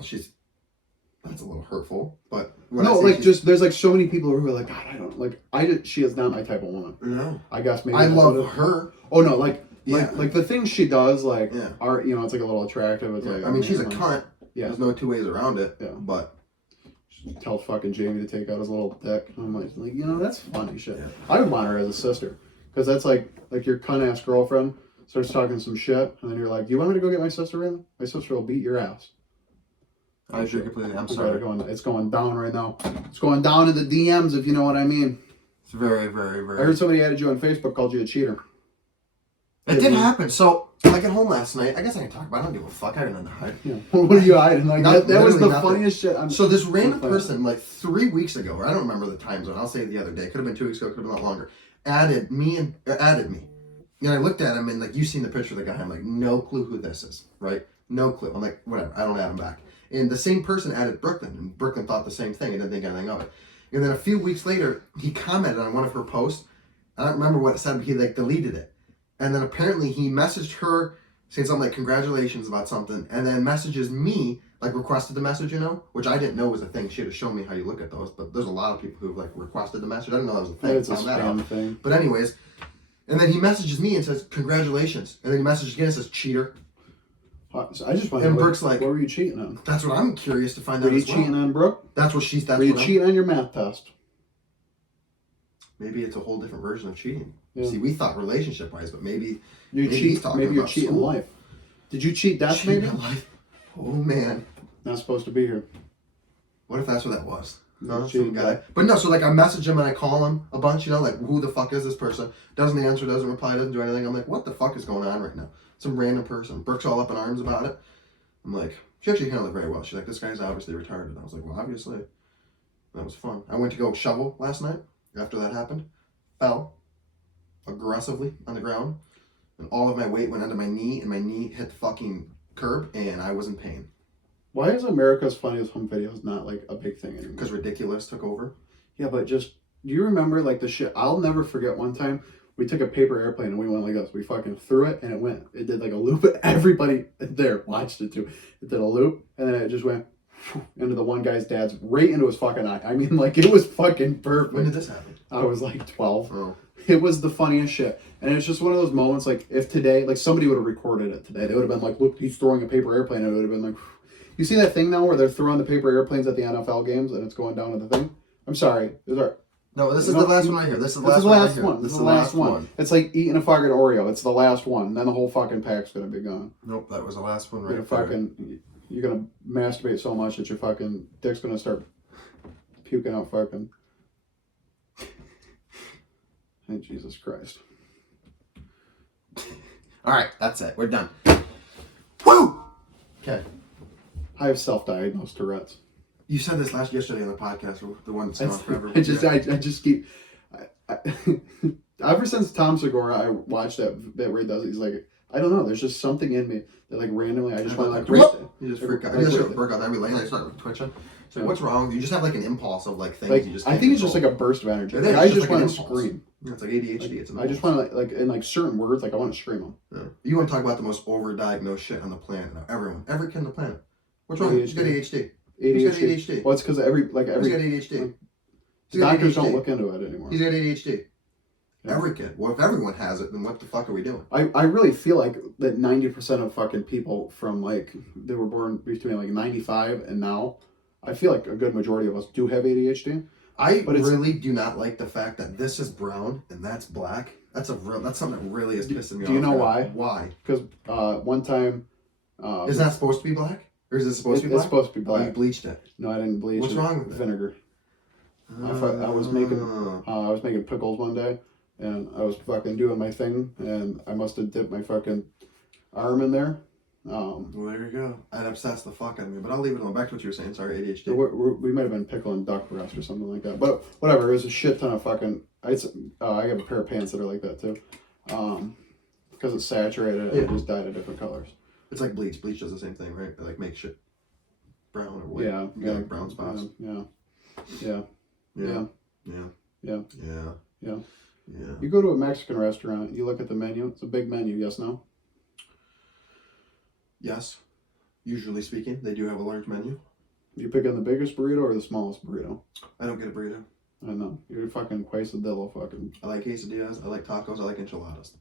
that's a little hurtful, but there's like so many people who are like, God, I don't like. She is not my type of woman. No, I guess maybe I love her. Oh no, like the things she does, are it's like a little attractive. It's like, I mean, she's a cunt. Yeah, there's no two ways around it. Yeah, but tells fucking Jamie to take out his little dick. And I'm like, you know, that's funny shit. Yeah. I would want her as a sister. Because that's like your cunt-ass girlfriend starts talking some shit, and then you're like, do you want me to go get my sister in? My sister will beat your ass. I agree completely. I'm sorry. It's going down right now. It's going down in the DMs, if you know what I mean. It's very, very, very... I heard somebody added you on Facebook, called you a cheater. It did happen. So, I get home last night. I guess I can talk about it. I don't give a fuck. I didn't hide. Yeah. What are you hiding? Like, that was the funniest shit. So this random person, like 3 weeks ago, or I don't remember the time zone. I'll say it the other day. Could have been 2 weeks ago. Could have been a lot longer. Added me. And I looked at him and like, you've seen the picture of the guy. I'm like, no clue who this is, right? No clue. I'm like, whatever. I don't add him back. And the same person added Brooklyn, and Brooklyn thought the same thing and didn't think anything of it. And then a few weeks later, he commented on one of her posts. I don't remember what it said, but he like deleted it. And then apparently he messaged her saying something like congratulations about something, and then messages me, like requested the message, you know, which I didn't know was a thing. She had to show me how you look at those, but there's a lot of people who've like requested the message. I didn't know that was a thing. It's a spam thing. But anyways, and then he messages me and says congratulations, and then he messages again and says cheater. So I just want to and know, Brooke's like, what were you cheating on? That's what I'm curious to find out. Were you cheating on Brooke? That's what she's. Were you cheating on your math test? Maybe it's a whole different version of cheating. Yeah. See, we thought relationship wise, but maybe you cheat. Maybe you're cheating life. Did you cheat death? Maybe life. Oh man, not supposed to be here. What if that's what that was? No, some guy. But no, so like I message him and I call him a bunch, you know, like who the fuck is this person? Doesn't answer, doesn't reply, doesn't do anything. I'm like, what the fuck is going on right now? Some random person. Brooke's all up in arms about it. I'm like, she actually handled it very well. She's like, this guy's obviously retarded. I was like, well, obviously. That was fun. I went to go shovel last night after that happened. Fell aggressively on the ground. And all of my weight went under my knee, and my knee hit the fucking curb, and I was in pain. Why is America's Funniest Home Videos not like a big thing anymore? Because Ridiculous took over. Yeah, but just, do you remember like the shit? I'll never forget one time we took a paper airplane and we went like this. We fucking threw it and it did like a loop. Everybody there watched it too. It did a loop and then it just went into the one guy's dad's, right into his fucking eye. I mean, like, it was fucking perfect. When did this happen? I was like 12. Oh. It was the funniest shit. And it's just one of those moments, like, if today, like, somebody would have recorded it today, they would have been like, look, he's throwing a paper airplane. And it would have been like, you see that thing now where they're throwing the paper airplanes at the NFL games and it's going down to the thing? I'm sorry. No, this is the last one right here. This is the last one. This is the last one. It's like eating a fucking Oreo. It's the last one. Then the whole fucking pack's gonna be gone. Nope, that was the last one right You're gonna masturbate so much that your fucking dick's gonna start puking out fucking. Hey, Jesus Christ. Alright, that's it. We're done. Woo! Okay. I have self-diagnosed Tourette's. You said this yesterday on the podcast, the one that's gone forever. I just keep. Ever since Tom Segura, I watched that bit where he does it. He's like, I don't know. There's just something in me that like randomly I just want to like. You just freak out. I just work out every lane. I start twitching. So what's wrong? You just have like an impulse of like things. Like, you just. I think it's just like a burst of energy. Like, I just want to scream. Yeah, it's like ADHD. It's I just want to like in like certain words, like I want to scream them. Yeah. You want to talk about the most overdiagnosed shit on the planet now? Every kid on the planet. What's wrong? He's got ADHD. He's got ADHD. Well, it's because every. He's got ADHD. Doctors don't look into it anymore. He's got ADHD. Yeah. Every kid. Well, if everyone has it, then what the fuck are we doing? I really feel like that 90% of fucking people from like they were born between like 95 and now, I feel like a good majority of us do have ADHD. But really do not like the fact that this is brown and that's black. That's something that really is pissing me off. Do you know why? Why? Because one time, is that supposed to be black? Or is it supposed to be black? It's supposed to be black. Oh, you bleached it. No, I didn't bleach it. What's wrong with it? Vinegar. I was making pickles one day, and I was fucking doing my thing, and I must have dipped my fucking arm in there. Well, there you go. That upsets the fuck out of me, but I'll leave it alone. Back to what you were saying. Sorry, ADHD. We might have been pickling duck breast or something like that, but whatever. It was a shit ton of fucking. I have a pair of pants that are like that too, because it's saturated. It just dyed of different colors. It's like bleach. Bleach does the same thing, right? It like makes shit brown or white. Yeah. You got like brown spots. Yeah. You go to a Mexican restaurant, you look at the menu, it's a big menu, yes, no? Yes. Usually speaking, they do have a large menu. You pick on the biggest burrito or the smallest burrito? I don't get a burrito. I know. You're fucking quesadilla fucking. I like quesadillas, I like tacos, I like enchiladas.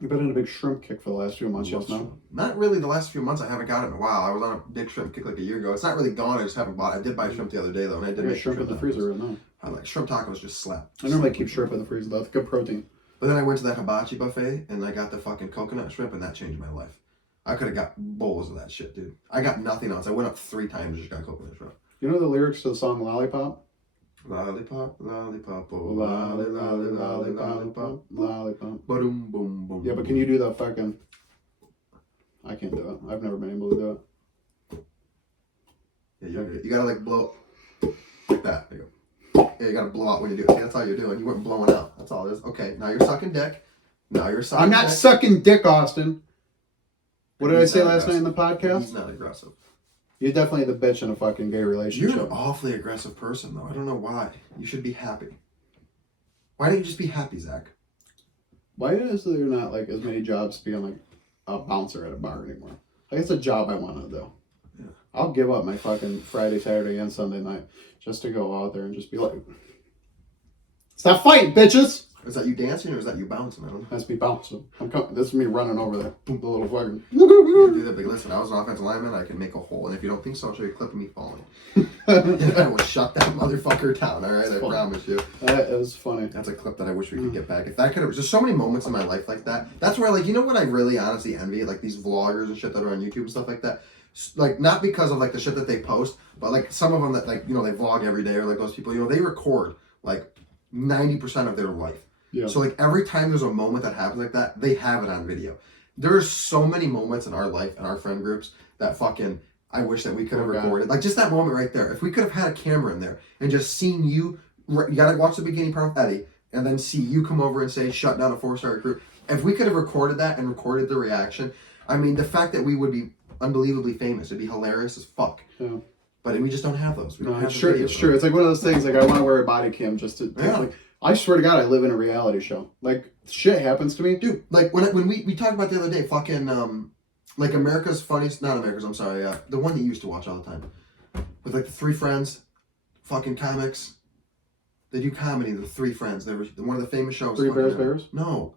You've been in a big shrimp kick for the last few months, just now. Not really the last few months. I haven't got it in a while. I was on a big shrimp kick like a year ago. It's not really gone. I just haven't bought it. I did buy shrimp the other day, though, and I did make shrimp in the freezer right now. I like shrimp tacos, just slap. I normally keep shrimp in the freezer, though. It's good protein. But then I went to that hibachi buffet, and I got the fucking coconut shrimp, and that changed my life. I could have got bowls of that shit, dude. I got nothing else. I went up 3 times and just got coconut shrimp. You know the lyrics to the song Lollipop? Lollipop, lollipop, oh, Lolly, lolly, lolly, lollipop, lollipop. Boom, boom, boom. Yeah, but can you do the fucking... I can't do it. I've never been able to do it. Yeah, you gotta like blow like that. There you go. Yeah, you gotta blow out when you do it. See, that's all you're doing. You weren't blowing out. That's all it is. Okay, now you're sucking dick. Now you're sucking I'm not dick. sucking dick, Austin. What did I He's say not last night in the aggressive. podcast? He's not aggressive. You're definitely the bitch in a fucking gay relationship. You're an awfully aggressive person, though. I don't know why. You should be happy. Why don't you just be happy, Zach? Why is there not like as many jobs being like a bouncer at a bar anymore? Like it's a job I want to do. Yeah. I'll give up my fucking Friday, Saturday, and Sunday night just to go out there and just be like, stop fighting, bitches! Is that you dancing or is that you bouncing? I don't know. That's me bouncing. This is me running over there. The little fucking. You do that, but listen, I was an offensive lineman. I can make a hole, and if you don't think so, I'll show you a clip of me falling. And I will shut that motherfucker down. All right, I promise you. That is funny. That's a clip that I wish we could get back. If that could have, there's so many moments in my life like that. That's where, like, you know what I really honestly envy? Like these vloggers and shit that are on YouTube and stuff like that. Like, not because of like the shit that they post, but like some of them that, like, you know, they vlog every day, or like those people, you know, they record like 90% of their life. Yeah. So like every time there's a moment that happens like that, they have it on video. There's so many moments in our life and our friend groups that fucking I wish that we could have recorded. Like just that moment right there. If we could have had a camera in there and just seen you gotta watch the beginning part with Eddie and then see you come over and say shut down a 4-star recruit. If we could have recorded that and recorded the reaction, I mean the fact that we would be unbelievably famous, it'd be hilarious as fuck. Yeah. But we just don't have those. We don't have it's true. It's true. It's like one of those things. Like I want to wear a body cam just to. Yeah. Like I swear to God, I live in a reality show. Like shit happens to me, dude. Like when we talked about the other day, fucking like America's Funniest, not America's. I'm sorry, the one that you used to watch all the time, with like the 3 friends, fucking comics. They do comedy. The 3 friends. They were one of the famous shows. 3 Bears. No,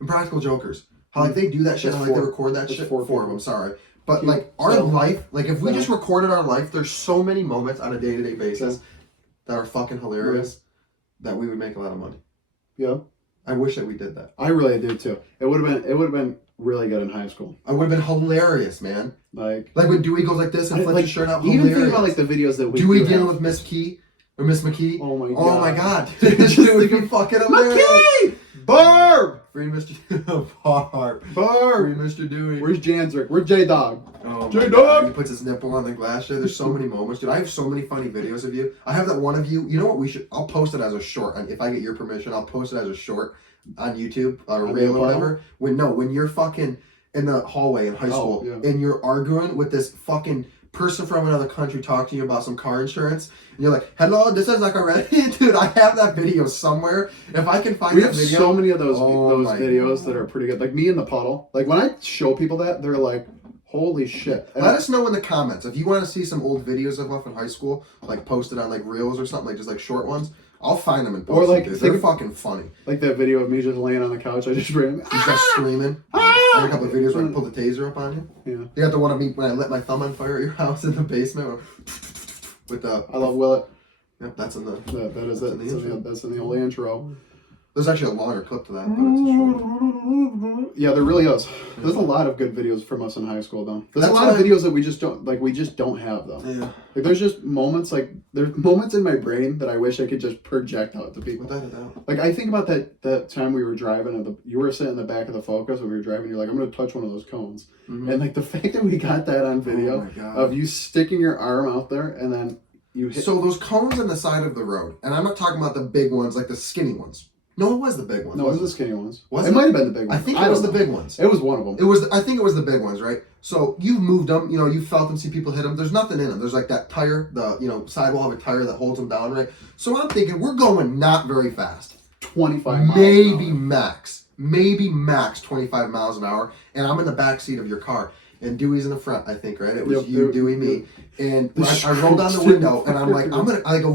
Impractical Jokers. How like they do that shit. How like they record that shit. 4 of them. Sorry. But like our life, like if we just recorded our life, there's so many moments on a day-to-day basis that are fucking hilarious that we would make a lot of money. Yeah. I wish that we did that. I really did too. It would have been really good in high school. I would have been hilarious, man. Like when Dewey goes like this and flips his shirt out. Even hilarious. think about like the videos that we Dewey dealing with Miss Key or Miss McKee. Oh my god. Oh my god. It would be fucking hilarious. McKee! Barb! Free Mr. Barb. Free Mr. Dewey. Where's Jansrick? Where's J-Dog? Oh J-Dog! He puts his nipple on the glass there. There's so many moments. Dude, I have so many funny videos of you. I have that one of you. You know what we should... I'll post it as a short. And if I get your permission, I'll post it as a short on YouTube or reel or whatever. When you're fucking in the hallway in high school and you're arguing with this fucking person from another country talking to you about some car insurance, and you're like, hello, this is like a red. Dude, I have that video somewhere. If I can find that video. We have so many of those videos that are pretty good. Like me in the puddle. Like when I show people that, they're like, holy shit. Let us know in the comments if you want to see some old videos of us in high school, like posted on like reels or something, like just like short ones. I'll find them and post them, dude. They're fucking funny. Like that video of me just laying on the couch. I just ran. He's just screaming. I had a couple of videos where I pulled the taser up on you. Yeah. You got the one of me when I lit my thumb on fire at your house in the basement with the. I love Willet. Yep, that's in the. That is it. That's in the old intro. There's actually a longer clip to that, but it's a short one. Yeah, there really is. There's a lot of good videos from us in high school, though. There's a lot of videos that we just don't have, though. Yeah. Like there's just moments, there's moments in my brain that I wish I could just project out to people. Without a doubt. Like I think about that time we were driving and you were sitting in the back of the Focus when we were driving. You're like, I'm gonna touch one of those cones, and like the fact that we got that on video of you sticking your arm out there and then you hit. So those cones on the side of the road, and I'm not talking about the big ones, like the skinny ones. No, it was the big ones. No, it was the skinny ones. Was it? Might have been the big ones. I think it was the big ones. It was one of them. I think it was the big ones, right? So you moved them, you felt them, see people hit them. There's nothing in them. There's like that tire, the sidewall of a tire that holds them down, right? So I'm thinking we're going not very fast. 25 miles maybe max 25 miles an hour. And I'm in the back seat of your car. And Dewey's in the front, I think, right? It was you, Dewey, me. And I rolled down the window and I'm like,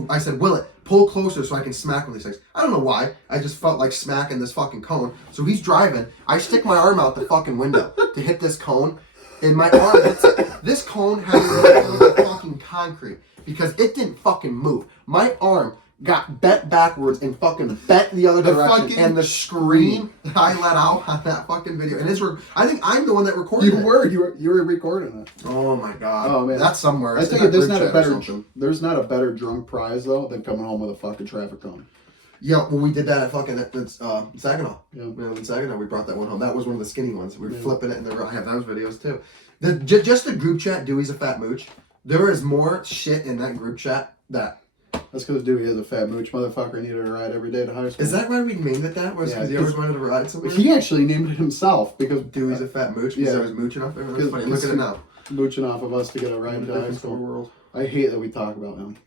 I said, Willet, pull closer so I can smack one of these things. I don't know why. I just felt like smacking this fucking cone. So he's driving. I stick my arm out the fucking window to hit this cone. And my arm hits it. This cone had a fucking concrete because it didn't fucking move. My arm got bent backwards and fucking bent the other direction. And the scream that I let out on that fucking video. And I think I'm the one that recorded it. You were recording it. Oh my god. Oh man. That's somewhere. I think there's not a better drunk prize though than coming home with a fucking traffic cone. Yeah, well, we did that at fucking Saginaw. Yeah. In Saginaw, we brought that one home. That was one of the skinny ones. We were flipping it, and I have those videos too. Just the group chat, Dewey's a fat mooch. There is more shit in that group chat that... That's because Dewey is a fat mooch. Motherfucker needed a ride every day to high school. Is that why we named it that? Was because he always wanted to ride somewhere? He actually named it himself because... Dewey's a fat mooch because I was mooching off everyone. That's funny. Look at it now. Mooching off of us to get a ride to high school. World. I hate that we talk about him.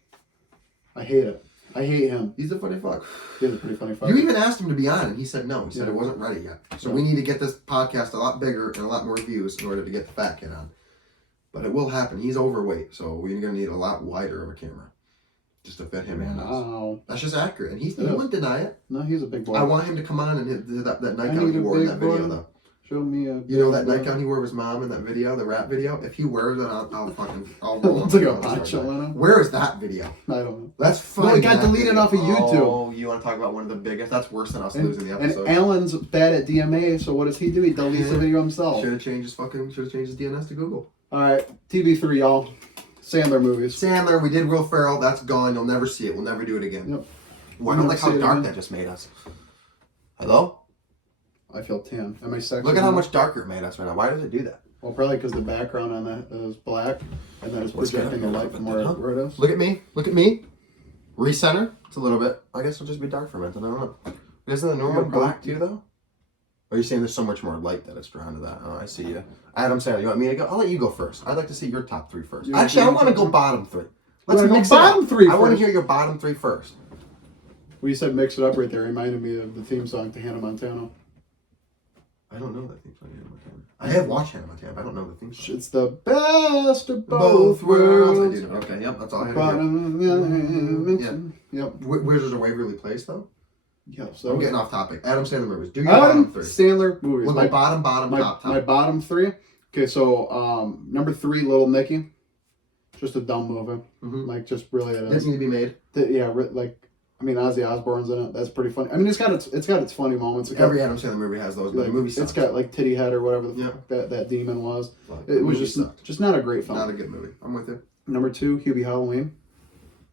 I hate it. I hate him. He's a funny fuck. He's a pretty funny fuck. You even asked him to be on, and he said no. He said it wasn't ready yet. So we need to get this podcast a lot bigger and a lot more views in order to get the fat kid on. But it will happen. He's overweight, so we're going to need a lot wider of a camera just to fit him in. Wow. That's just accurate, and he wouldn't deny it. No, he's a big boy. I want him to come on and hit that nightgown he wore in that video, though. Show me you know that nightgown he wore of his mom in that video, the rap video? If he wears it, I'll roll Looks like a poncho on him. Where is that video? I don't know. That's funny. No, it got deleted off of YouTube. Oh, you want to talk about one of the biggest? That's worse than us losing the episode. And Alan's bad at DMA, so what does he do? He deletes the video himself. Should have changed his DNS to Google. Alright, TV3, y'all. Sandler movies. Sandler, we did Will Ferrell. That's gone. You'll never see it. We'll never do it again. Yep. Well, I don't like how dark that just made us. Hello? I feel tan. Am I sexy? Look at how much darker it made us right now. Why does it do that? Well, probably because the background on that is black, and then it's projecting the light from where it is. Look at me. Look at me. Recenter. It's a little bit. I guess it'll just be dark for a minute. I don't know. Isn't the normal black too, though? Or are you saying there's so much more light that it's drawn to that? Oh, I see you. Adam Sandler, you want me to go? I'll let you go first. I'd like to see your top three first. Actually, I want to go bottom three. Let's mix it up. Bottom three I want to hear your bottom three first. Well, you said mix it up right there. Reminded me of the theme song to Hannah Montana. I don't know that theme song, Hannah Montana. I have watched Hannah Montana, but I don't know the theme song. It's the best of both worlds. Okay, yep, that's all I had to do. Yep. Where's a Waverly Place, though? Yeah, so I'm getting off topic. Adam Sandler movies. Do your Adam bottom three. Sandler movies. What's my top? My bottom three. Okay, so number 3, Little Nicky. Just a dumb movie. Mm-hmm. Like, just really. Didn't need to be made. Ozzy Osbourne's in it. That's pretty funny. I mean, it's got its funny moments. Every Adam Sandler movie has those. But the movie sucks. It's got like Titty Head or whatever the fuck that demon was. It was just not a great film. Not a good movie. I'm with you. Number 2, Hubie Halloween.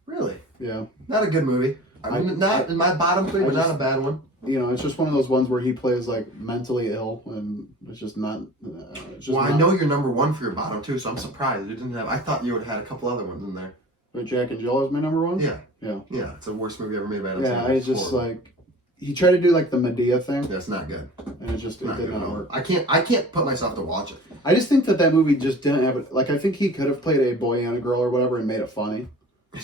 Really? Yeah. Not a good movie. I mean, not in my bottom 3, but not a bad one. You know, it's just one of those ones where he plays like mentally ill, and it's just not. I know you're number 1 for your bottom 2, so I'm surprised you didn't have. I thought you would have had a couple other ones in there. But Jack and Jill is my number 1. Yeah. Yeah. It's the worst movie ever made by Adam Sandler. Yeah, I just like he tried to do like the Medea thing. That's not good. And it did not work. I can't put myself to watch it. I just think that movie just didn't have it. Like I think he could have played a boy and a girl or whatever and made it funny. It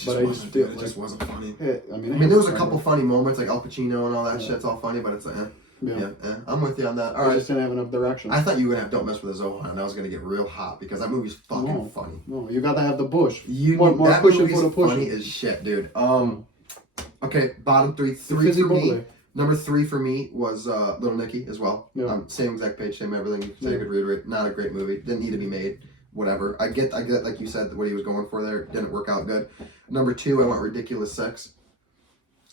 just wasn't funny. I mean, there was a couple funny moments like Al Pacino and all that shit. It's all funny, but it's like, I'm with you on that. All right. I just didn't have enough direction. I thought you were gonna have Don't Mess with the Zohan, and I was gonna get real hot because that movie's fucking funny. No, you gotta have the bush. That movie's funny as shit, dude. Okay, bottom 3 for me. Number 3 for me was Little Nicky as well. Yeah. Same exact page, same everything. Same good reiterate. Not a great movie. Didn't need to be made. Whatever. I get like you said, what he was going for there didn't work out good. Number 2, I went Ridiculous Six.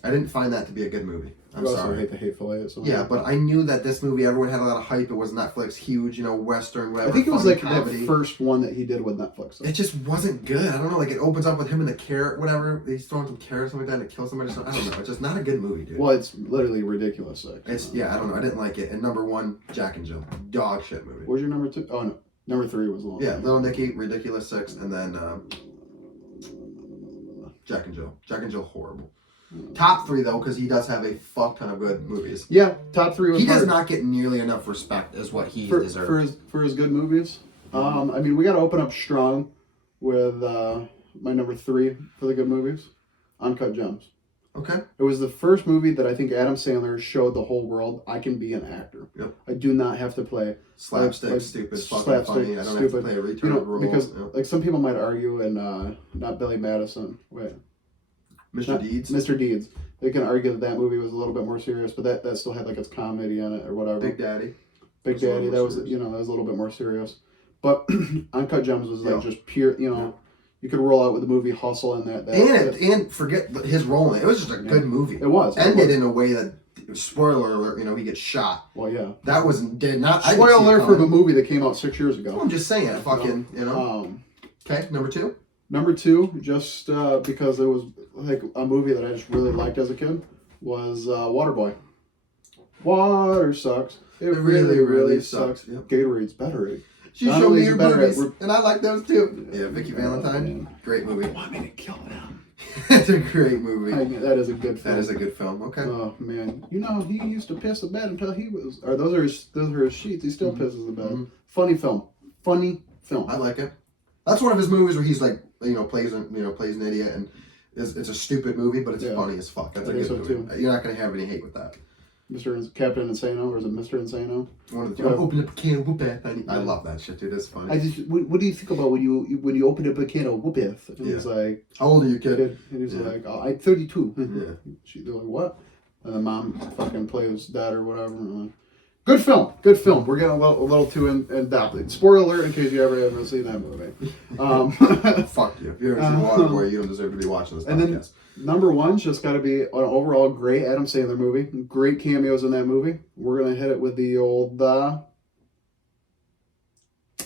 I didn't find that to be a good movie. I'm sorry. I hate the Hateful Eight. Yeah, but I knew that this movie, everyone had a lot of hype. It was Netflix, huge, Western, whatever. I think it was like comedy. the first one that he did with Netflix. It just wasn't good. I don't know. Like it opens up with him and the carrot, whatever. He's throwing some carrots or something like that to kill somebody. So I don't know. It's just not a good movie, dude. Well, it's literally Ridiculous Six. I don't know. I didn't like it. And number 1, Jack and Jill, dog shit movie. What was your number 2? Oh no, number 3 was Little. Yeah, Little Nicky, Ridiculous Six, and then Jack and Jill. Jack and Jill, horrible. Top 3 though, because he does have a fuck ton of good movies. Yeah, top 3 was. He does not get nearly enough respect as what he deserves for his good movies. I mean, we got to open up strong with my number 3 for the good movies, Uncut Gems. Okay. It was the first movie that I think Adam Sandler showed the whole world I can be an actor. Yep. I do not have to play slapstick, stupid, fucking funny. I don't have to play a retarded role. Because like some people might argue, and not Billy Madison. Wait. Mr. Deeds. Mr. Deeds. They can argue that movie was a little bit more serious, but that still had like its comedy in it or whatever. Big Daddy. Big Daddy, that was that was a little bit more serious. But Uncut Gems was like just pure, you could roll out with the movie Hustle and that and forget his role in it. It was just a good movie. It was. Ended in a way that, spoiler alert, he gets shot. Well, yeah. That was did not. Spoiler alert for the movie that came out 6 years ago. I'm just saying, Okay, number 2. Number 2, just because it was like a movie that I just really liked as a kid, was Waterboy. Water sucks. It really sucks. Yep. Gatorade's better. She showed me your boobies, and I like those too. Yeah, Vicky Valentine. Great movie. You want me to kill them? It's a great movie. That is a good film. That is a good film. Okay. Oh man, he used to piss the bed until he was. Or those are his sheets. He still pisses the bed. Funny film. I like it. That's one of his movies where he's like, plays an idiot, and it's a stupid movie, but it's funny as fuck. That's a good movie. Too. You're not gonna have any hate with that. Captain Insano, or is it Mr. Insano? One of the two. Open up a can of whoop-ass. I love that shit, dude. It's funny. What do you think about when you open up a can of whoop-ass? And he's like, how old are you, kid? And he's like, I'm 32. They're like, what? And the mom fucking plays dad or whatever. Good film. We're getting a little too in depth. Spoiler alert in case you haven't seen that movie. Fuck you. If you ever seen Waterboy, you don't deserve to be watching this podcast. And then number 1's just got to be an overall great Adam Sandler movie. Great cameos in that movie. We're going to hit it with the old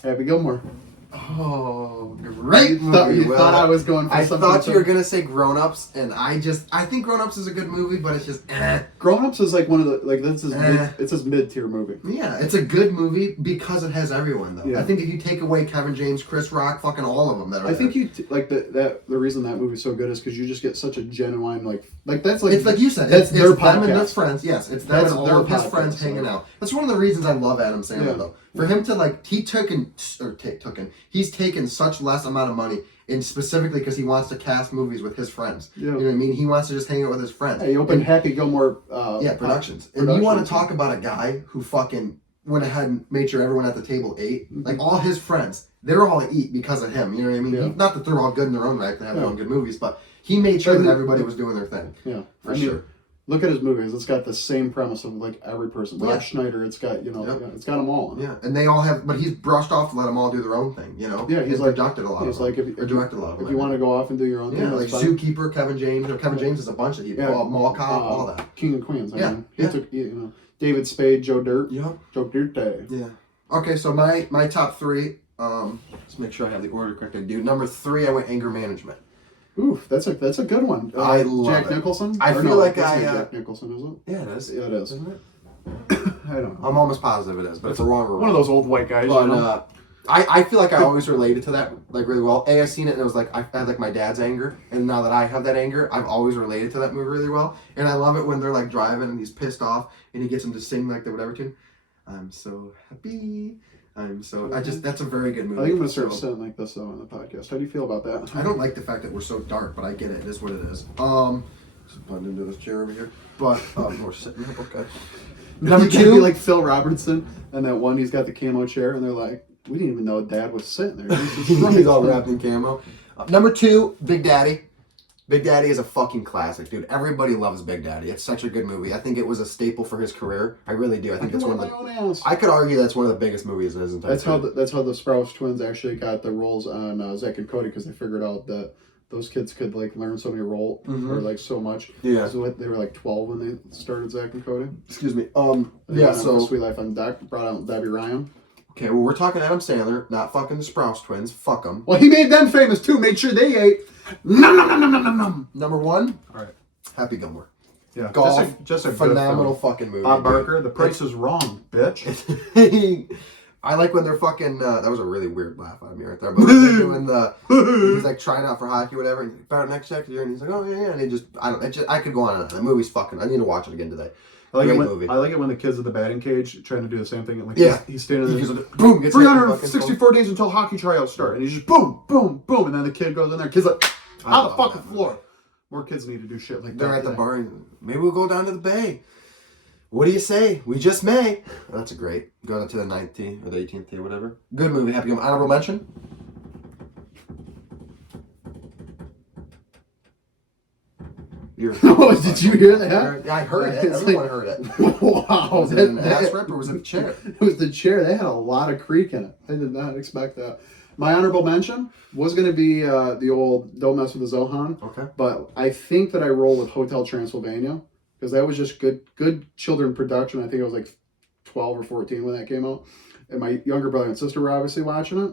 Happy Gilmore. Oh, great movie. You thought I was going for something. I thought you were going to say Grown Ups, and I think Grown Ups is a good movie, but it's just Grown Ups is like one of the, it's his mid-tier movie. Yeah, it's a good movie because it has everyone, though. Yeah. I think if you take away Kevin James, Chris Rock, fucking all of them that are I think the reason that movie's so good is because you just get such a genuine, that's like... It's like you said, that's their it's them podcast. and their friends. Yes, it's them and all of his friends hanging out. That's one of the reasons I love Adam Sandler, though. For him to, he's taken such less amount of money, and specifically because he wants to cast movies with his friends. Yeah. You know what I mean? He wants to just hang out with his friends. He opened Happy Gilmore... Productions. And you want to talk about a guy who fucking went ahead and made sure everyone at the table ate. Mm-hmm. Like, all his friends, they're all eat because of him. You know what I mean? Yeah. Not that they're all good in their own right, they have their own good movies, but he made sure that everybody was doing their thing. Yeah. For sure. Look at his movies. It's got the same premise of every person. Rob Schneider. It's got it's got them all. Yeah, and they all have. But he's brushed off to let them all do their own thing. Yeah, he's directed a lot. He's like directed a lot. If you want to go off and do your own thing, like Zookeeper, Kevin James. Kevin James is a bunch of people. Mall Cop, all that. King of Queens. He took David Spade, Joe Dirt. Yeah. Joe Dirt Day. Yeah. Okay, so my top 3. Let's make sure I have the order correct. Number 3, I went Anger Management. Oof, that's a good one. I love Jack Nicholson. I feel like Jack Nicholson, is it? Yeah, it is. Yeah, it is. Isn't it? I don't know. I'm almost positive it is, but it's a wrong one of those old white guys. But I feel like I always related to that really well. I seen it and it was like I had my dad's anger, and now that I have that anger, I've always related to that movie really well. And I love it when they're driving and he's pissed off and he gets him to sing the whatever tune. I'm so happy. That's a very good movie. I think I'm going to start sitting like this on the podcast. How do you feel about that? I don't like the fact that we're so dark, but I get it. It is what it is. Just blend into this chair over here. But, we're sitting up, okay. Number 2, like Phil Robertson, and that one, he's got the camo chair, and they're like, we didn't even know Dad was sitting there. He's all wrapped in camo. Number 2, Big Daddy. Big Daddy is a fucking classic, dude. Everybody loves Big Daddy. It's such a good movie. I think it was a staple for his career. I really do. I think it's one of the... I could argue that's one of the biggest movies in his entire career. That's how the Sprouse twins actually got the roles on Zack and Cody, because they figured out that those kids could learn so many roles or so much. Yeah. So they were 12 when they started Zack and Cody. Excuse me. So Sweet Life on Deck brought out Debbie Ryan. Okay, well, we're talking Adam Sandler, not fucking the Sprouse twins. Fuck them. Well, he made them famous too. Made sure they ate. Nom. Number 1. All right. Happy Gilmore. Yeah. Golf. Just a phenomenal fucking movie. Bob Barker. The Price is Wrong, bitch. I like when they're fucking. That was a really weird laugh out of me right there. But when they're doing he's trying out for hockey, or whatever. And about next year, and he's like, oh yeah, and he just. I could go on and on. The movie's fucking. I need to watch it again today. I like it when the kids at the batting cage trying to do the same thing. And he's standing there. Boom, gets 364 days until hockey tryouts start. And he's just boom, boom, boom. And then the kid goes in there. Kid's like, on the fucking floor. More kids need to do shit like that. They're at the bar. And maybe we'll go down to the bay. What do you say? We just may. Oh, that's a great. Go to the 9th tee or the 18th tee, whatever. Good movie. Happy Gilmore. Honorable mention? Oh, did you hear that? I heard it. It's Everyone like- heard it. Wow. Was it an ass rip or was it a chair? It was the chair. They had a lot of creak in it. I did not expect that. My honorable mention was going to be the old Don't Mess with the Zohan. Okay. But I think that I roll with Hotel Transylvania because that was just good children production. I think I was like 12 or 14 when that came out. And my younger brother and sister were obviously watching it.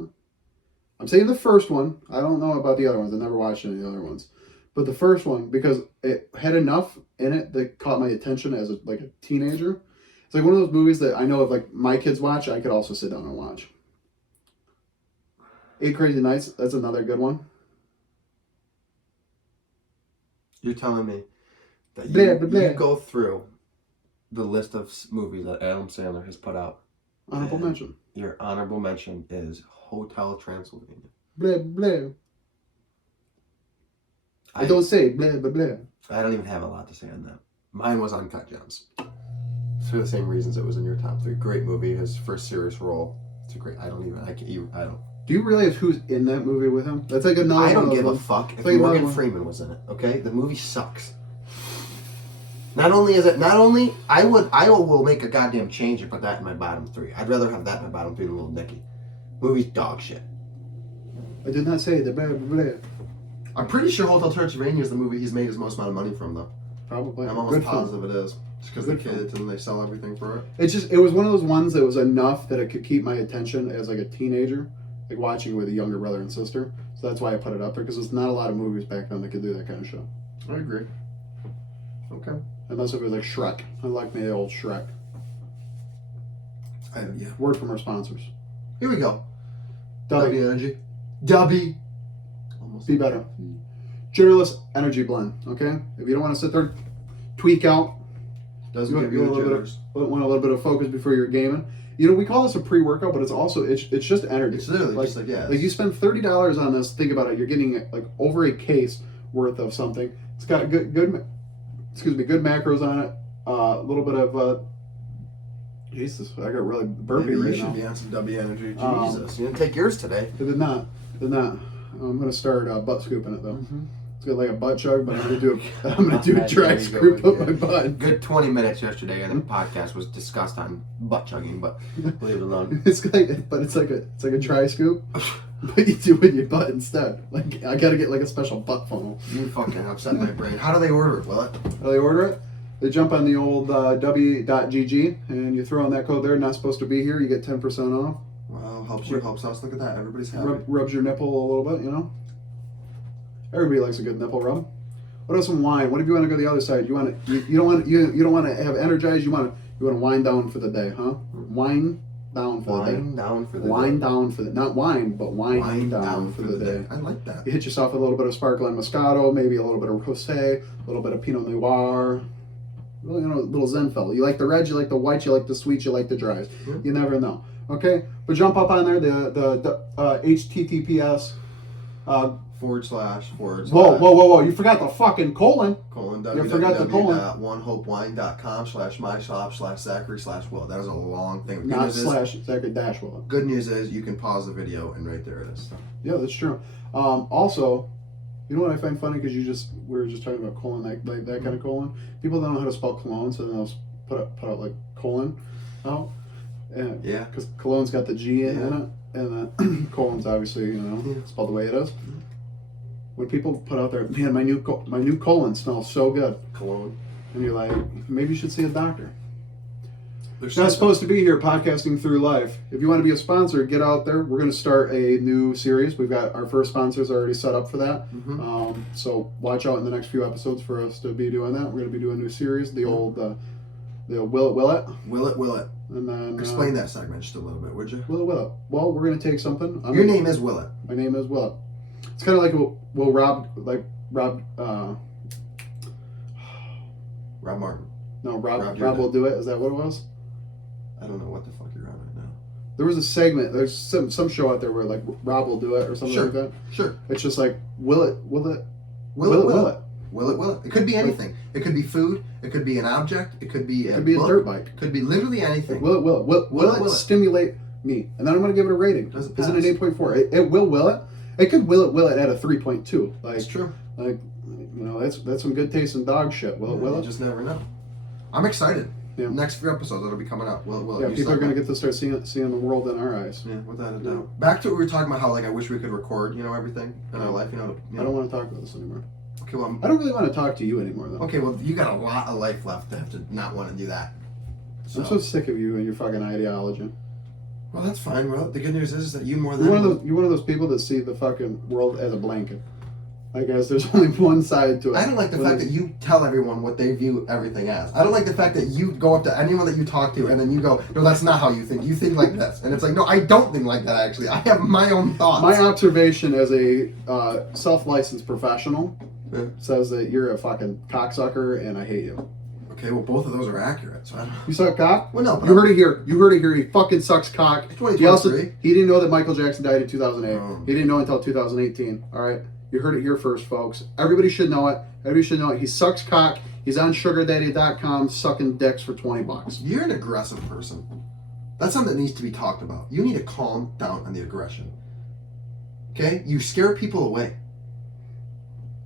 I'm saying the first one. I don't know about the other ones. I never watched any of the other ones. But the first one, because it had enough in it that caught my attention as a teenager. It's like one of those movies that I know if like my kids watch, I could also sit down and watch. 8 Crazy Nights, that's another good one. You're telling me that Blah. you go through the list of movies that Adam Sandler has put out. Honorable mention. Your honorable mention is Hotel Transylvania. Blah, blah. I don't say blah, blah, blah. I don't even have a lot to say on that. Mine was Uncut Gems. For the same reasons it was in your top 3. Great movie. His first serious role. It's a great. I don't. Do you realize who's in that movie with him? That's like another. I don't one of give a those- fuck if like another Morgan one. Freeman was in it. Okay, the movie sucks. Not only I will make a goddamn change and put that in my bottom 3. I'd rather have that in my bottom 3 than Little Nicky. Movie's dog shit. I did not say the blah, blah, blah. I'm pretty sure Hotel Transylvania is the movie he's made his most amount of money from, though. Probably. I'm almost Good film. positive it is. Just because the Good film. kids and they sell everything for it. It was one of those ones that was enough that it could keep my attention as like a teenager, like watching with a younger brother and sister. So that's why I put it up there because there's not a lot of movies back then that could do that kind of show. I agree. Okay. Unless it was like Shrek. I like me the old Shrek. Yeah. Word from our sponsors. Here we go. W. Energy. W. Almost. Be better. Genderless energy blend. Okay, if you don't want to sit there, tweak out. Doesn't You give you want the a little jitters. Want a little bit of focus before you're gaming. You know, we call this a pre-workout, but it's also it's just energy. It's literally just like, yeah. Like you spend $30 on this. Think about it. You're getting like over a case worth of something. It's got good macros on it. A little bit of Jesus, I got really burpy Maybe right you now. should be on some W Energy. Um, Jesus. You didn't take yours today. It did not. I'm gonna start butt scooping it though. Mm-hmm. It's got like a butt chug, but I'm gonna do a dry scoop of my butt. Good 20 minutes yesterday and the podcast was discussed on butt chugging, but leave it alone. It's like a dry scoop, but you do it with your butt instead. Like I gotta get like a special butt funnel. You fucking upset my brain. How do they order it, Will? How they order it? They jump on the old w.gg and you throw in that code there. Not supposed to be here. You get 10% off. Well, helps you, helps us. Look at that. Everybody's happy. Rubs your nipple a little bit, you know. Everybody likes a good nipple rub. What else? Some wine. What if you want to go the other side? You don't want to have energized. You want to wind down for the day, huh? Wine down for the day. Wine down for the day. Wine down for the not wine, but wine down for the day. I like that. You hit yourself with a little bit of sparkling Moscato, maybe a little bit of Rosé, a little bit of Pinot Noir. Well, you know, little Zinfandel. You like the reds, you like the whites, you like the sweets, you like the dries. Yeah. You never know. Okay, but jump up on there. The HTTPS. Whoa! You forgot the fucking colon. Colon. You forgot the colon. www.onehopewine.com/my/Zachary/Will. That was a long thing. Good Not news is- slash Zachary dash will. Good news is you can pause the video and right there it is. Yeah, that's true. Also, you know what I find funny because we were just talking about colon, like that kind of colon. People don't know how to spell cologne, so then they'll put out like colon out. And Yeah. because cologne's got the G in it, and the colon's obviously spelled the way it is. When people put out there, man, my new colon smells so good, Cologne. and you're like, maybe you should see a doctor. There's Not supposed to be here podcasting through life. If you want to be a sponsor, get out there. We're going to start a new series. We've got our first sponsors already set up for that. Mm-hmm. So watch out in the next few episodes for us to be doing that. We're going to be doing a new series, the old Will It. Will it. And then Explain that segment just a little bit, would you? Will It. Well, we're going to take something. Your name is Will It. My name is Will It. It's kind of like Rob Martin. No, Rob Rob will do it. Is that what it was? I don't know what the fuck you're on right now. There was a segment. There's some show out there where like Rob will do it or something Sure. like that. Sure. It's just like will it. Will it. It could be anything. It could be food. It could be an object. It could be a book. dirt bike. It could be literally anything. Will it stimulate me? And then I'm going to give it a rating. Does it Is it pass? an 8.4? It will it. It could will it at a 3.2. Like That's true. Like You know, that's some good taste in dog shit. Will You it? just never know. I'm excited. Yeah. Next few episodes that'll be coming up. Yeah, people are going to get to start seeing the world in our eyes. Yeah, without a doubt. Back to what we were talking about, how like I wish we could record, you know, everything in our life. You know. I don't want to talk about this anymore. Okay, well, I don't really want to talk to you anymore, though. okay, well, you got a lot of life left to have to not want to do that. I'm so sick of you and your fucking ideology. Well, that's fine. Well, the good news is that you more than You're one of those people that see the fucking world as a blanket. I guess there's only one side to it. I don't like the fact that you tell everyone what they view everything as. I don't like the fact that you go up to anyone that you talk to and then you go, no, that's not how you think. You think like this. And it's like, no, I don't think like that, actually. I have my own thoughts. My observation as a self-licensed professional says that you're a fucking cocksucker and I hate you. Okay, well, both of those are accurate. So I don't... You suck cock? Well, no, but you heard it here. You heard it here. He fucking sucks cock. 2023. He didn't know that Michael Jackson died in 2008. Oh. He didn't know until 2018. All right? You heard it here first, folks. Everybody should know it. Everybody should know it. He sucks cock. He's on SugarDaddy.com sucking dicks for $20. You're an aggressive person. That's something that needs to be talked about. You need to calm down on the aggression. Okay? You scare people away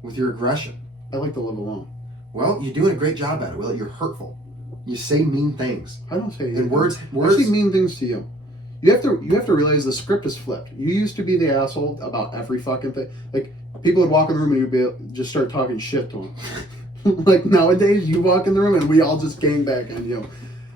with your aggression. I like to live alone. Well, you're doing a great job at it, Will. You're hurtful. You say mean things. I don't say And words I say mean things to you. You have to realize the script is flipped. You used to be the asshole about every fucking thing. Like, people would walk in the room and you'd just start talking shit to them. Like, nowadays, you walk in the room and we all just gang back on you.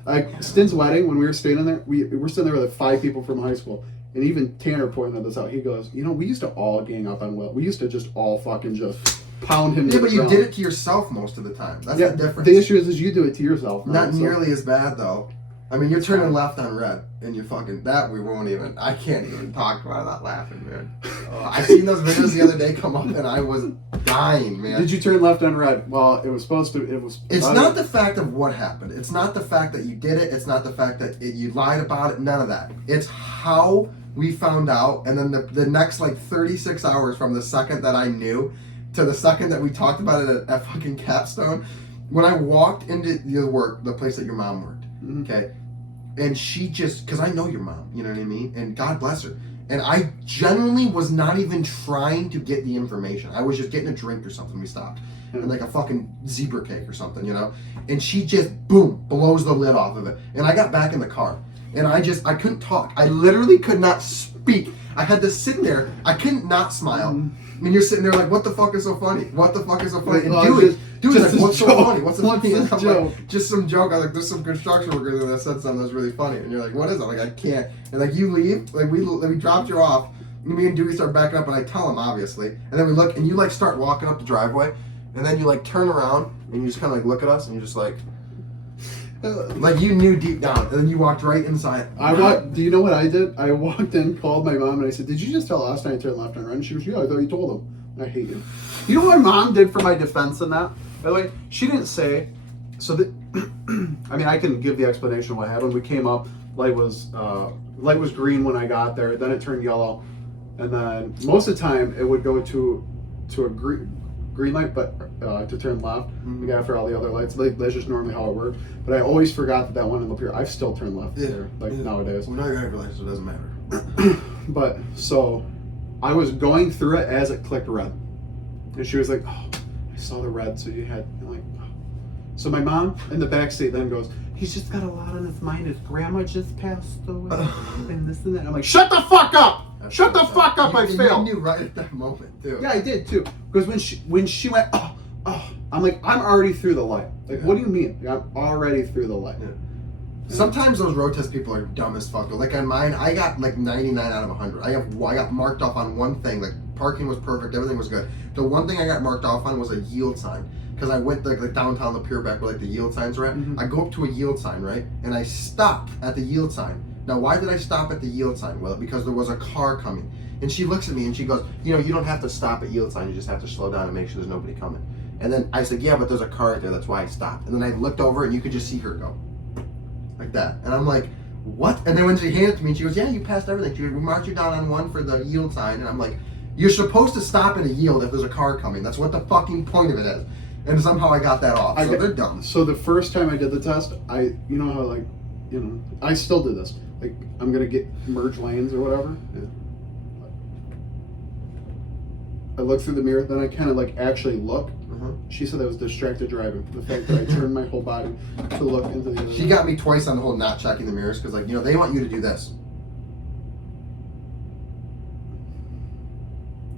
Like, Stin's wedding, when we were staying in there, we were sitting there with like 5 people from high school. And even Tanner pointed this out. He goes, you know, we used to all gang up on Will. We used to just all fucking just pound him. Yeah, but you did it to yourself most of the time. That's the difference. The issue is you do it to yourself. Not nearly as bad, though. I mean, you're turning left on red, and you're fucking... That we won't even... I can't even talk about it without laughing, man. I seen those videos the other day come up, and I was dying, man. Did you turn left on red? Well, it was supposed to... It's not the fact of what happened. It's not the fact that you did it. It's not the fact that you lied about it. None of that. It's how we found out, and then the next, like, 36 hours from the second that I knew to the second that we talked about it at fucking Capstone, when I walked into the place that your mom worked, okay, and she just, because I know your mom, you know what I mean, and God bless her, and I genuinely was not even trying to get the information. I was just getting a drink or something. We stopped, and like a fucking zebra cake or something, you know, and she just boom blows the lid off of it, and I got back in the car, and I couldn't talk. I literally could not speak. I had to sit there. I couldn't not smile. I mean, you're sitting there like, what the fuck is so funny? What the fuck is so funny? And dude, like, what's so funny? What's so funny? And I'm like, just some joke. I was like, there's some construction worker there that said something that's really funny. And you're like, what is it? I'm like, I can't. And like, you leave. Like, we dropped you off. And me and Dewey start backing up, and I tell him, obviously. And then we look, and you like start walking up the driveway. And then you like turn around, and you just kind of like look at us, and you're just like you knew deep down. And then you walked right inside. Do you know what I did? I walked in, called my mom, and I said, did you just tell Austin I turned left and right? And she was, yeah, I thought you told him. I hate you. You know what my mom did for my defense in that? By the way, she didn't say, so that, I mean, I can give the explanation of what happened. We came up, light was green when I got there, then it turned yellow, and then most of the time it would go to a green light, but to turn left, like after all the other lights. That's just normally how it worked. But I always forgot that one in Lapeer. I've still turned left there, nowadays. Well, now you're driving license, so it doesn't matter. But, so, I was going through it as it clicked red. And she was like, oh, I saw the red, so you had, like, oh. So my mom in the backseat then goes, he's just got a lot on his mind. His grandma just passed away, and this and that. I'm like, shut the fuck up! Shut the fuck up! I failed. You knew right at that moment, too. Yeah, I did too. Because when she went, oh, I'm like, I'm already through the light. Like, what do you mean? I'm already through the light. Yeah. Sometimes those road test people are dumb as fuck. Like on mine, I got like 99 out of 100. I got marked off on one thing. Like parking was perfect, everything was good. The one thing I got marked off on was a yield sign. Because I went like downtown Lapeer back where like the yield signs are at. I go up to a yield sign, right? And I stopped at the yield sign. Now, why did I stop at the yield sign? Well, because there was a car coming. And she looks at me and she goes, you know, you don't have to stop at yield sign. You just have to slow down and make sure there's nobody coming. And then I said, yeah, but there's a car right there. That's why I stopped. And then I looked over and you could just see her go. Like that. And I'm like, what? And then when she handed it to me, she goes, yeah, you passed everything. She goes, we marked you down on one for the yield sign. And I'm like, you're supposed to stop at a yield if there's a car coming. That's what the fucking point of it is. And somehow I got that off. So they're dumb. So the first time I did the test, you know how like, you know, I still do this. Like, I'm going to get merge lanes or whatever. Yeah. I look through the mirror, then I kind of like actually look, She said I was distracted driving. The fact that I turned my whole body to look into the other. She got me twice on the whole not checking the mirrors because, like, you know, they want you to do this.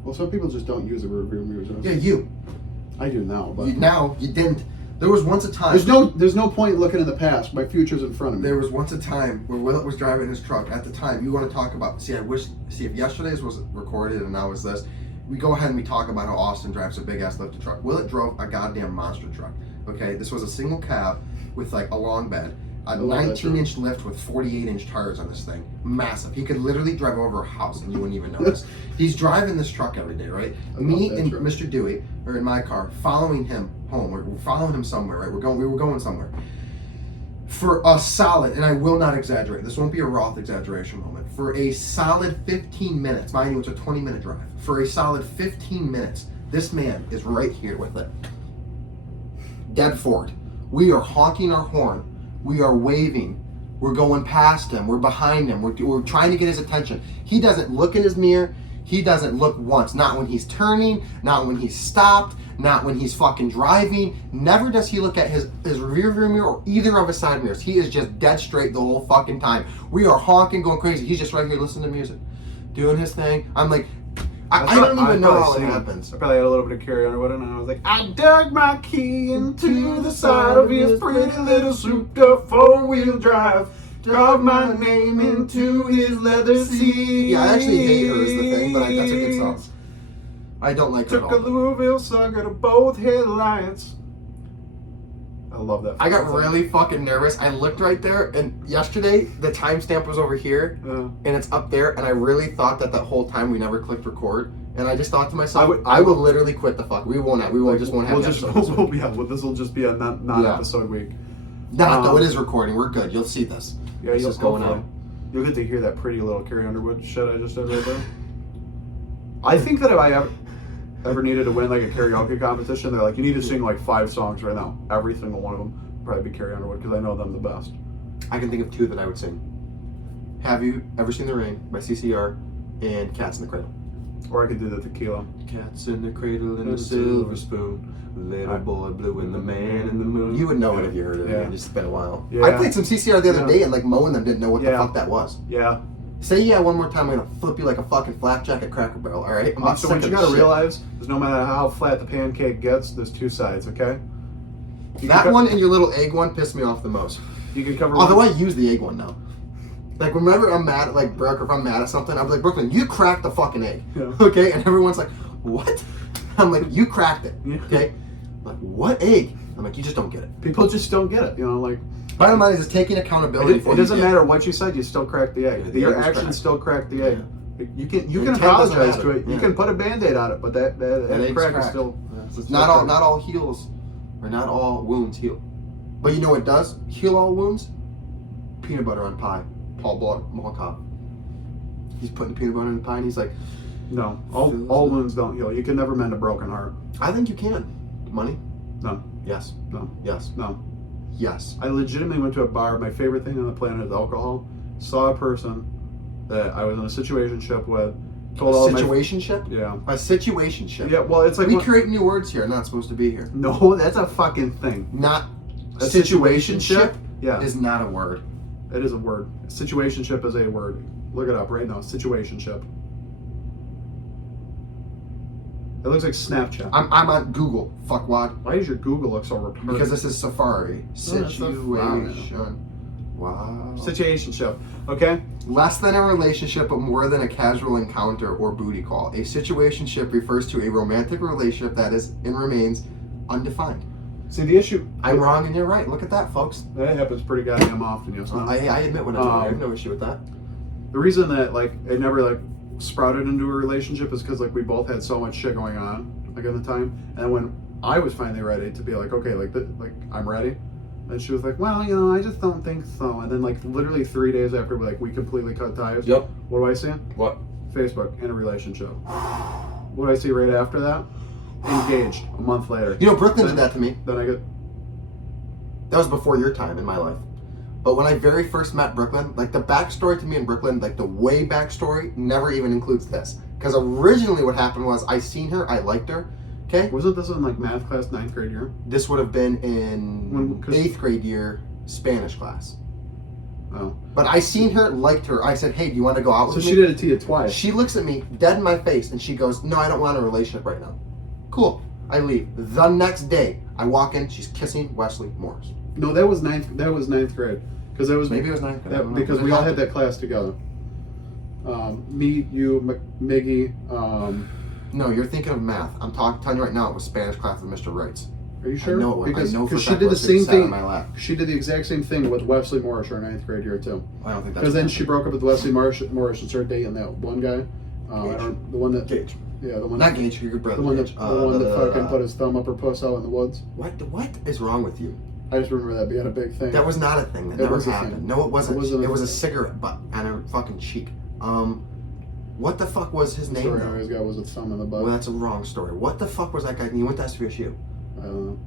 Well, some people just don't use the rear mirrors. Yeah, you. I do now, but Now you didn't. There was once a time. There's no point looking in the past. My future's in front of me. There was once a time where Willett was driving his truck. At the time, you want to talk about. See, if yesterday's was recorded and now is this. We go ahead and we talk about how Austin drives a big ass lifted truck. Willett drove a goddamn monster truck. Okay, this was a single cab with like a long bed, a 19-inch lift with 48-inch tires on this thing, massive. He could literally drive over a house and you wouldn't even notice. He's driving this truck every day, right? Me and Mr. Dewey are in my car, following him home. We're following him somewhere, right? We were going somewhere. For a solid, and I will not exaggerate, this won't be a Roth exaggeration moment, for a solid 15 minutes, mind you, it's a 20-minute drive, for a solid 15 minutes, this man is right here with it. Dead forward. We are honking our horn. We are waving. We're going past him. We're behind him. We're trying to get his attention. He doesn't look in his mirror. He doesn't look once. Not when he's turning, not when he's stopped, not when he's fucking driving. Never does he look at his rear view mirror or either of his side mirrors. He is just dead straight the whole fucking time. We are honking, going crazy. He's just right here listening to music, doing his thing. I'm like, I don't even know how it happens. I probably had a little bit of Carrie Underwood and I was like, I dug my key into the side of his pretty little souped up 4-wheel drive. Carved my name into his leather seat. Yeah, I actually hate her is the thing, but that's a good song. I don't like her at Took a all. Louisville sucker to both headlights. I love that. I got really fucking nervous. I looked right there, and yesterday the timestamp was over here, and it's up there, and I really thought that whole time we never clicked record, and I just thought to myself, I will literally quit the fuck. We won't have We'll an episode this week. this will just be a non-episode week. Nah, though, it is recording. We're good. You'll see this. Yeah, this is going out. You'll get to hear that pretty little Carrie Underwood shit I just did right there. I think that if I ever needed to win like a karaoke competition, they're like, you need to sing like 5 songs right now. Every single one of them would probably be Carrie Underwood because I know them the best. I can think of 2 that I would sing. Have You Ever Seen the Rain by CCR and Cats in the Cradle. Or I could do the Tequila. Cats in the cradle and a silver spoon. Little boy blue and the man in the moon. You would know it if you heard it. Yeah. It's been a while. Yeah. I played some CCR the other day and like Mo and them didn't know what the Yeah. fuck that was. Yeah. Say yeah one more time, I'm gonna flip you like a fucking flapjack at Cracker Barrel, alright? So what you gotta realize is no matter how flat the pancake gets, there's 2 sides, okay? That one and your little egg one pissed me off the most. You can cover Although one. I use the egg one now. Like whenever I'm mad at like Brooke or if I'm mad at something, I'm like, Brooklyn, you cracked the fucking egg. Yeah. Okay? And everyone's like, what? I'm like, you cracked it. Yeah. Okay? I'm like, what egg? I'm like, you just don't get it. People just don't get it, you know, like... Bottom line is it's taking accountability for It doesn't you. matter what you said, you still cracked the egg. Yeah, the Your egg was actions cracked. still cracked the egg. You can Intent apologize doesn't to it. matter. You Yeah. can put a Band-Aid on it, but that egg's crack is cracked. still... Yeah, so it's not all heals, or not all wounds heal. But you know what does heal all wounds? Peanut butter on pie. Paul Blart, Mall Cop. He's putting peanut butter in the pie and he's like, No, all wounds don't heal. You can never mend a broken heart. I think you can. Money? No, Yes. no, Yes. no. Yes. I legitimately went to a bar. My favorite thing on the planet is alcohol. Saw a person that I was in a situationship with. Told all my... Situationship? Yeah. A situationship. Yeah, well, it's like... We create new words here, not supposed to be here. No, that's a fucking thing. Not A situationship? Yeah. is not a word. It is a word. Situationship is a word. Look it up right now. Situationship. It looks like Snapchat. I'm on Google, fuckwad. Why does your Google look so retarded? Because this is Safari. that's the Situation. Wow. Situationship. Okay? Less than a relationship, but more than a casual encounter or booty call. A situationship refers to a romantic relationship that is and remains undefined. See, the issue... I'm wrong and you're right. Look at that, folks. That happens pretty goddamn often, you know? I admit when I'm wrong. I have no issue with that. The reason that, like, it never, like, sprouted into a relationship is because, like, we both had so much shit going on, like, at the time. And when I was finally ready to be like, okay, like, I'm ready. And she was like, well, you know, I just don't think so. And then, like, literally 3 days after, we completely cut ties. Yep. What do I see? What? Facebook, in a relationship. What do I see right after that? Engaged, a month later. You know, Brooklyn did that to me. Then I get... That was before your time in my life. But when I very first met Brooklyn, like the backstory to me in Brooklyn, like the way backstory never even includes this. Because originally what happened was I seen her, I liked her, Okay? Wasn't this in like math class 9th grade year? This would have been in 'Cause- 8th grade year Spanish class. Oh. But I seen her, liked her. I said, hey, do you want to go out So with she me? did it to you twice. She looks at me dead in my face and she goes, no, I don't want a relationship right now. Cool. I leave. The next day, I walk in, she's kissing Wesley Morris. No, that was ninth grade. Because that was Maybe it was 9th grade. I don't know. because It we all had had to- that class together. Me, you, Miggy. No, you're thinking of math. I'm telling you right now, it was Spanish class with Mr. Wrights. Are you sure? I know. Because I know for she a fact did the Wesley same sat on thing. my lap. She did the exact same thing with Wesley Morris, our 9th grade year too. I don't think that's Because then she broke up with Wesley Morris and started dating that one guy. The one that, Gage. yeah, the one, Not Gage, your brother. the one that, Gage. the one that fucking put his thumb up her puss out in the woods. What is wrong with you? I just remember that being a big thing. That was not a thing. That It never was a happened. thing. No, it wasn't. It wasn't a It was a thing. cigarette butt on her fucking cheek. What the fuck was his The name? story I though? always got was a thumb in the butt. Well, that's a wrong story. What the fuck was that guy? He went to SVSU. I don't know.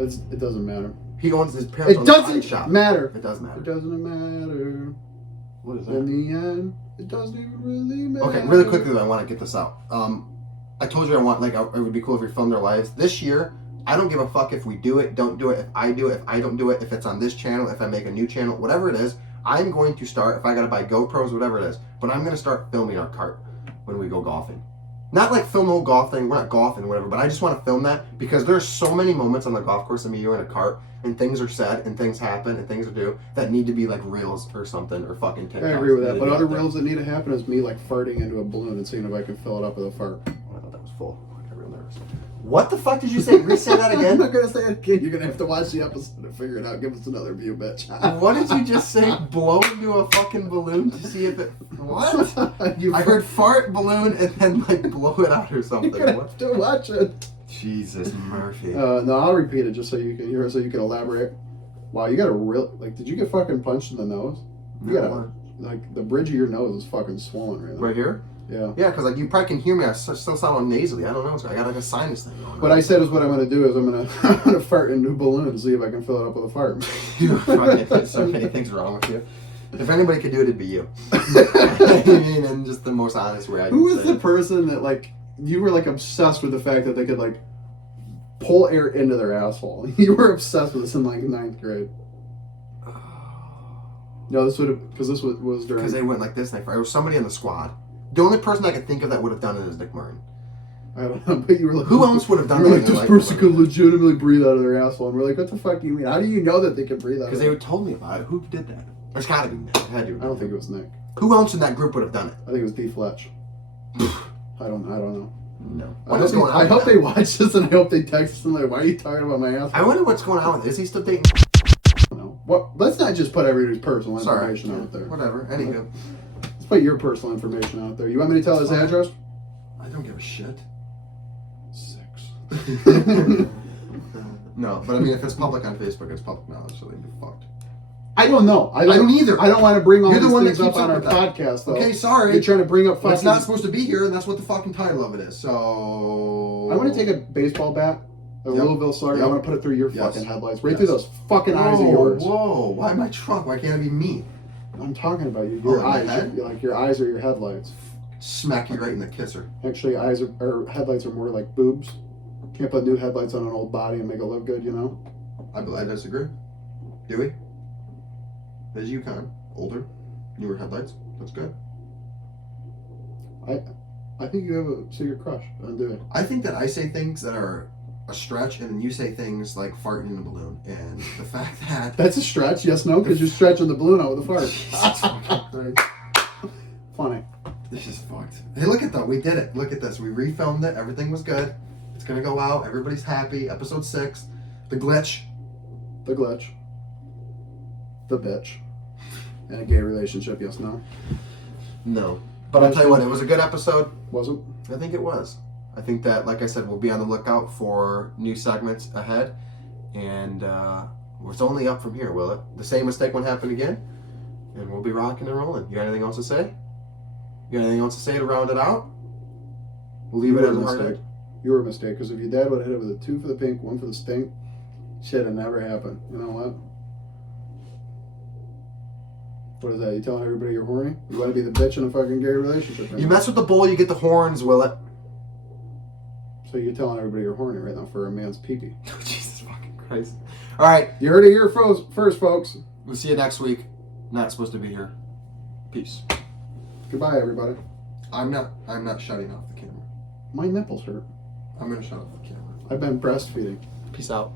It doesn't matter. He owns his parents. It own a pie doesn't shop. matter. It does matter. It doesn't matter. What is In the end, it doesn't even really matter. Okay, really quickly though, I want to get this out. I told you I want it would be cool if we filmed their lives this year. I don't give a fuck if we do it, don't do it, if I do it, if I don't do it, if it's on this channel, if I make a new channel, whatever it is. I'm going to start, if I gotta buy GoPros, whatever it is, but I'm gonna start filming our cart when we go golfing. Not like film the whole golf thing, we're not golfing or whatever, but I just want to film that because there's so many moments on the golf course of me, you're in a cart, and things are said, and things happen, and things are do that need to be like reels or something, or fucking TikToks. I agree with that. Need But to be other out there. reels that need to happen is me like farting into a balloon and seeing if I can fill it up with a fart. Oh, I thought that was full. I got real nervous. What the fuck did you say? Re-say that I'm again? not gonna say it again. You're gonna have to watch the episode to figure it out. Give us another view, bitch. What did you just say? Blow into a fucking balloon to see if it... What? You I heard fart, balloon, and then like blow it out or something. You're gonna What? have to watch it. Jesus Murphy. No, I'll repeat it just so you can hear, so you can elaborate. Wow, you got a real like. Did you get fucking punched in the nose? You got a like the bridge of your nose is fucking swollen right now. Right here? Yeah. Yeah, because like you probably can hear me. I still sound all nasally. I don't know. So I got like a sinus thing going on. What I said is what I'm gonna do is I'm gonna fart into a balloon and see if I can fill it up with a fart. There's so many things wrong with you. If anybody could do it, it'd be you. I mean, in just the most honest way I can Who was say the it. person that like you were like obsessed with the fact that they could like pull air into their asshole? You were obsessed with this in like 9th grade. No, this would have because this was during. Because they went like this. It was somebody in the squad. The only person I could think of that would have done it is Nick Martin. I don't know, but you were like, Who else would have done You were that? like, this person could legitimately breathe out of their asshole, and we're like, what the fuck do you mean? How do you know that they can breathe out? Because they told me about it. Who did that? There's got to be Nick. It had to. I don't think it was Nick. Who else in that group would have done it? I think it was D. Fletch. I don't know. No. I hope they watch this and I hope they text us and like, why are you talking about my asshole? I wonder what's going on with it. Is he still dating? I don't know. Well, let's not just put everybody's personal Sorry. information out there. Whatever. Anywho. Let's put your personal information out there. You want me to tell his address? I don't give a shit. 6. No, but I mean, if it's public on Facebook, it's public knowledge, so they'd be fucked. I don't know. I don't either. I don't want to bring all You're the these one that things up keeps on up our with that. podcast, though. Okay, sorry. You're trying to bring up But fucking... it's not supposed to be here, and that's what the fucking title of it is. So I want to take a baseball bat, a Yep. Louisville Slugger. Yep. I want to put it through your Yes. fucking headlights, right Yes. through those fucking eyes of yours. Whoa! Why my trunk? Why can't it be me? I'm talking about you. Oh, Your in my eyes, head? like your eyes are your headlights. Smack you right in the kisser. Actually, eyes are or headlights are more like boobs. Can't put new headlights on an old body and make it look good, you know. I disagree. Do we? There's Yukon, older, newer headlights. That's good. I think you have a secret crush on Dewey. I think that I say things that are a stretch, and then you say things like farting in a balloon, and the fact that That's a stretch, yes, no, because you're stretching the balloon out with a Jesus fart. fucking Funny. this is fucked. Hey, look at that. We did it. Look at this. We refilmed it. Everything was good. It's gonna go out. Everybody's happy. Episode 6. The glitch. The glitch. The bitch. And a gay relationship, yes, no. No. But I'll tell you what, it was a good episode. Wasn't? I think it was. I think that, like I said, we'll be on the lookout for new segments ahead. And it's only up from here, will it? The same mistake won't happen again. And we'll be rocking and rolling. You got anything else to say? You got anything else to say to round it out? We'll leave You it were as a a hard mistake. You were a mistake, because if your dad would have hit it with a 2 for the pink, 1 for the stink, shit had never happened. You know what? What is that? You telling everybody you're horny? You want to be the bitch in a fucking gay relationship? You mess with the bull, you get the horns, will it? So you're telling everybody you're horny right now for a man's pee-pee. Jesus fucking Christ. All right. You heard it here first, folks. We'll see you next week. Not supposed to be here. Peace. Goodbye, everybody. I'm not shutting off the camera. My nipples hurt. I'm gonna shut off the camera. I've been breastfeeding. Peace out.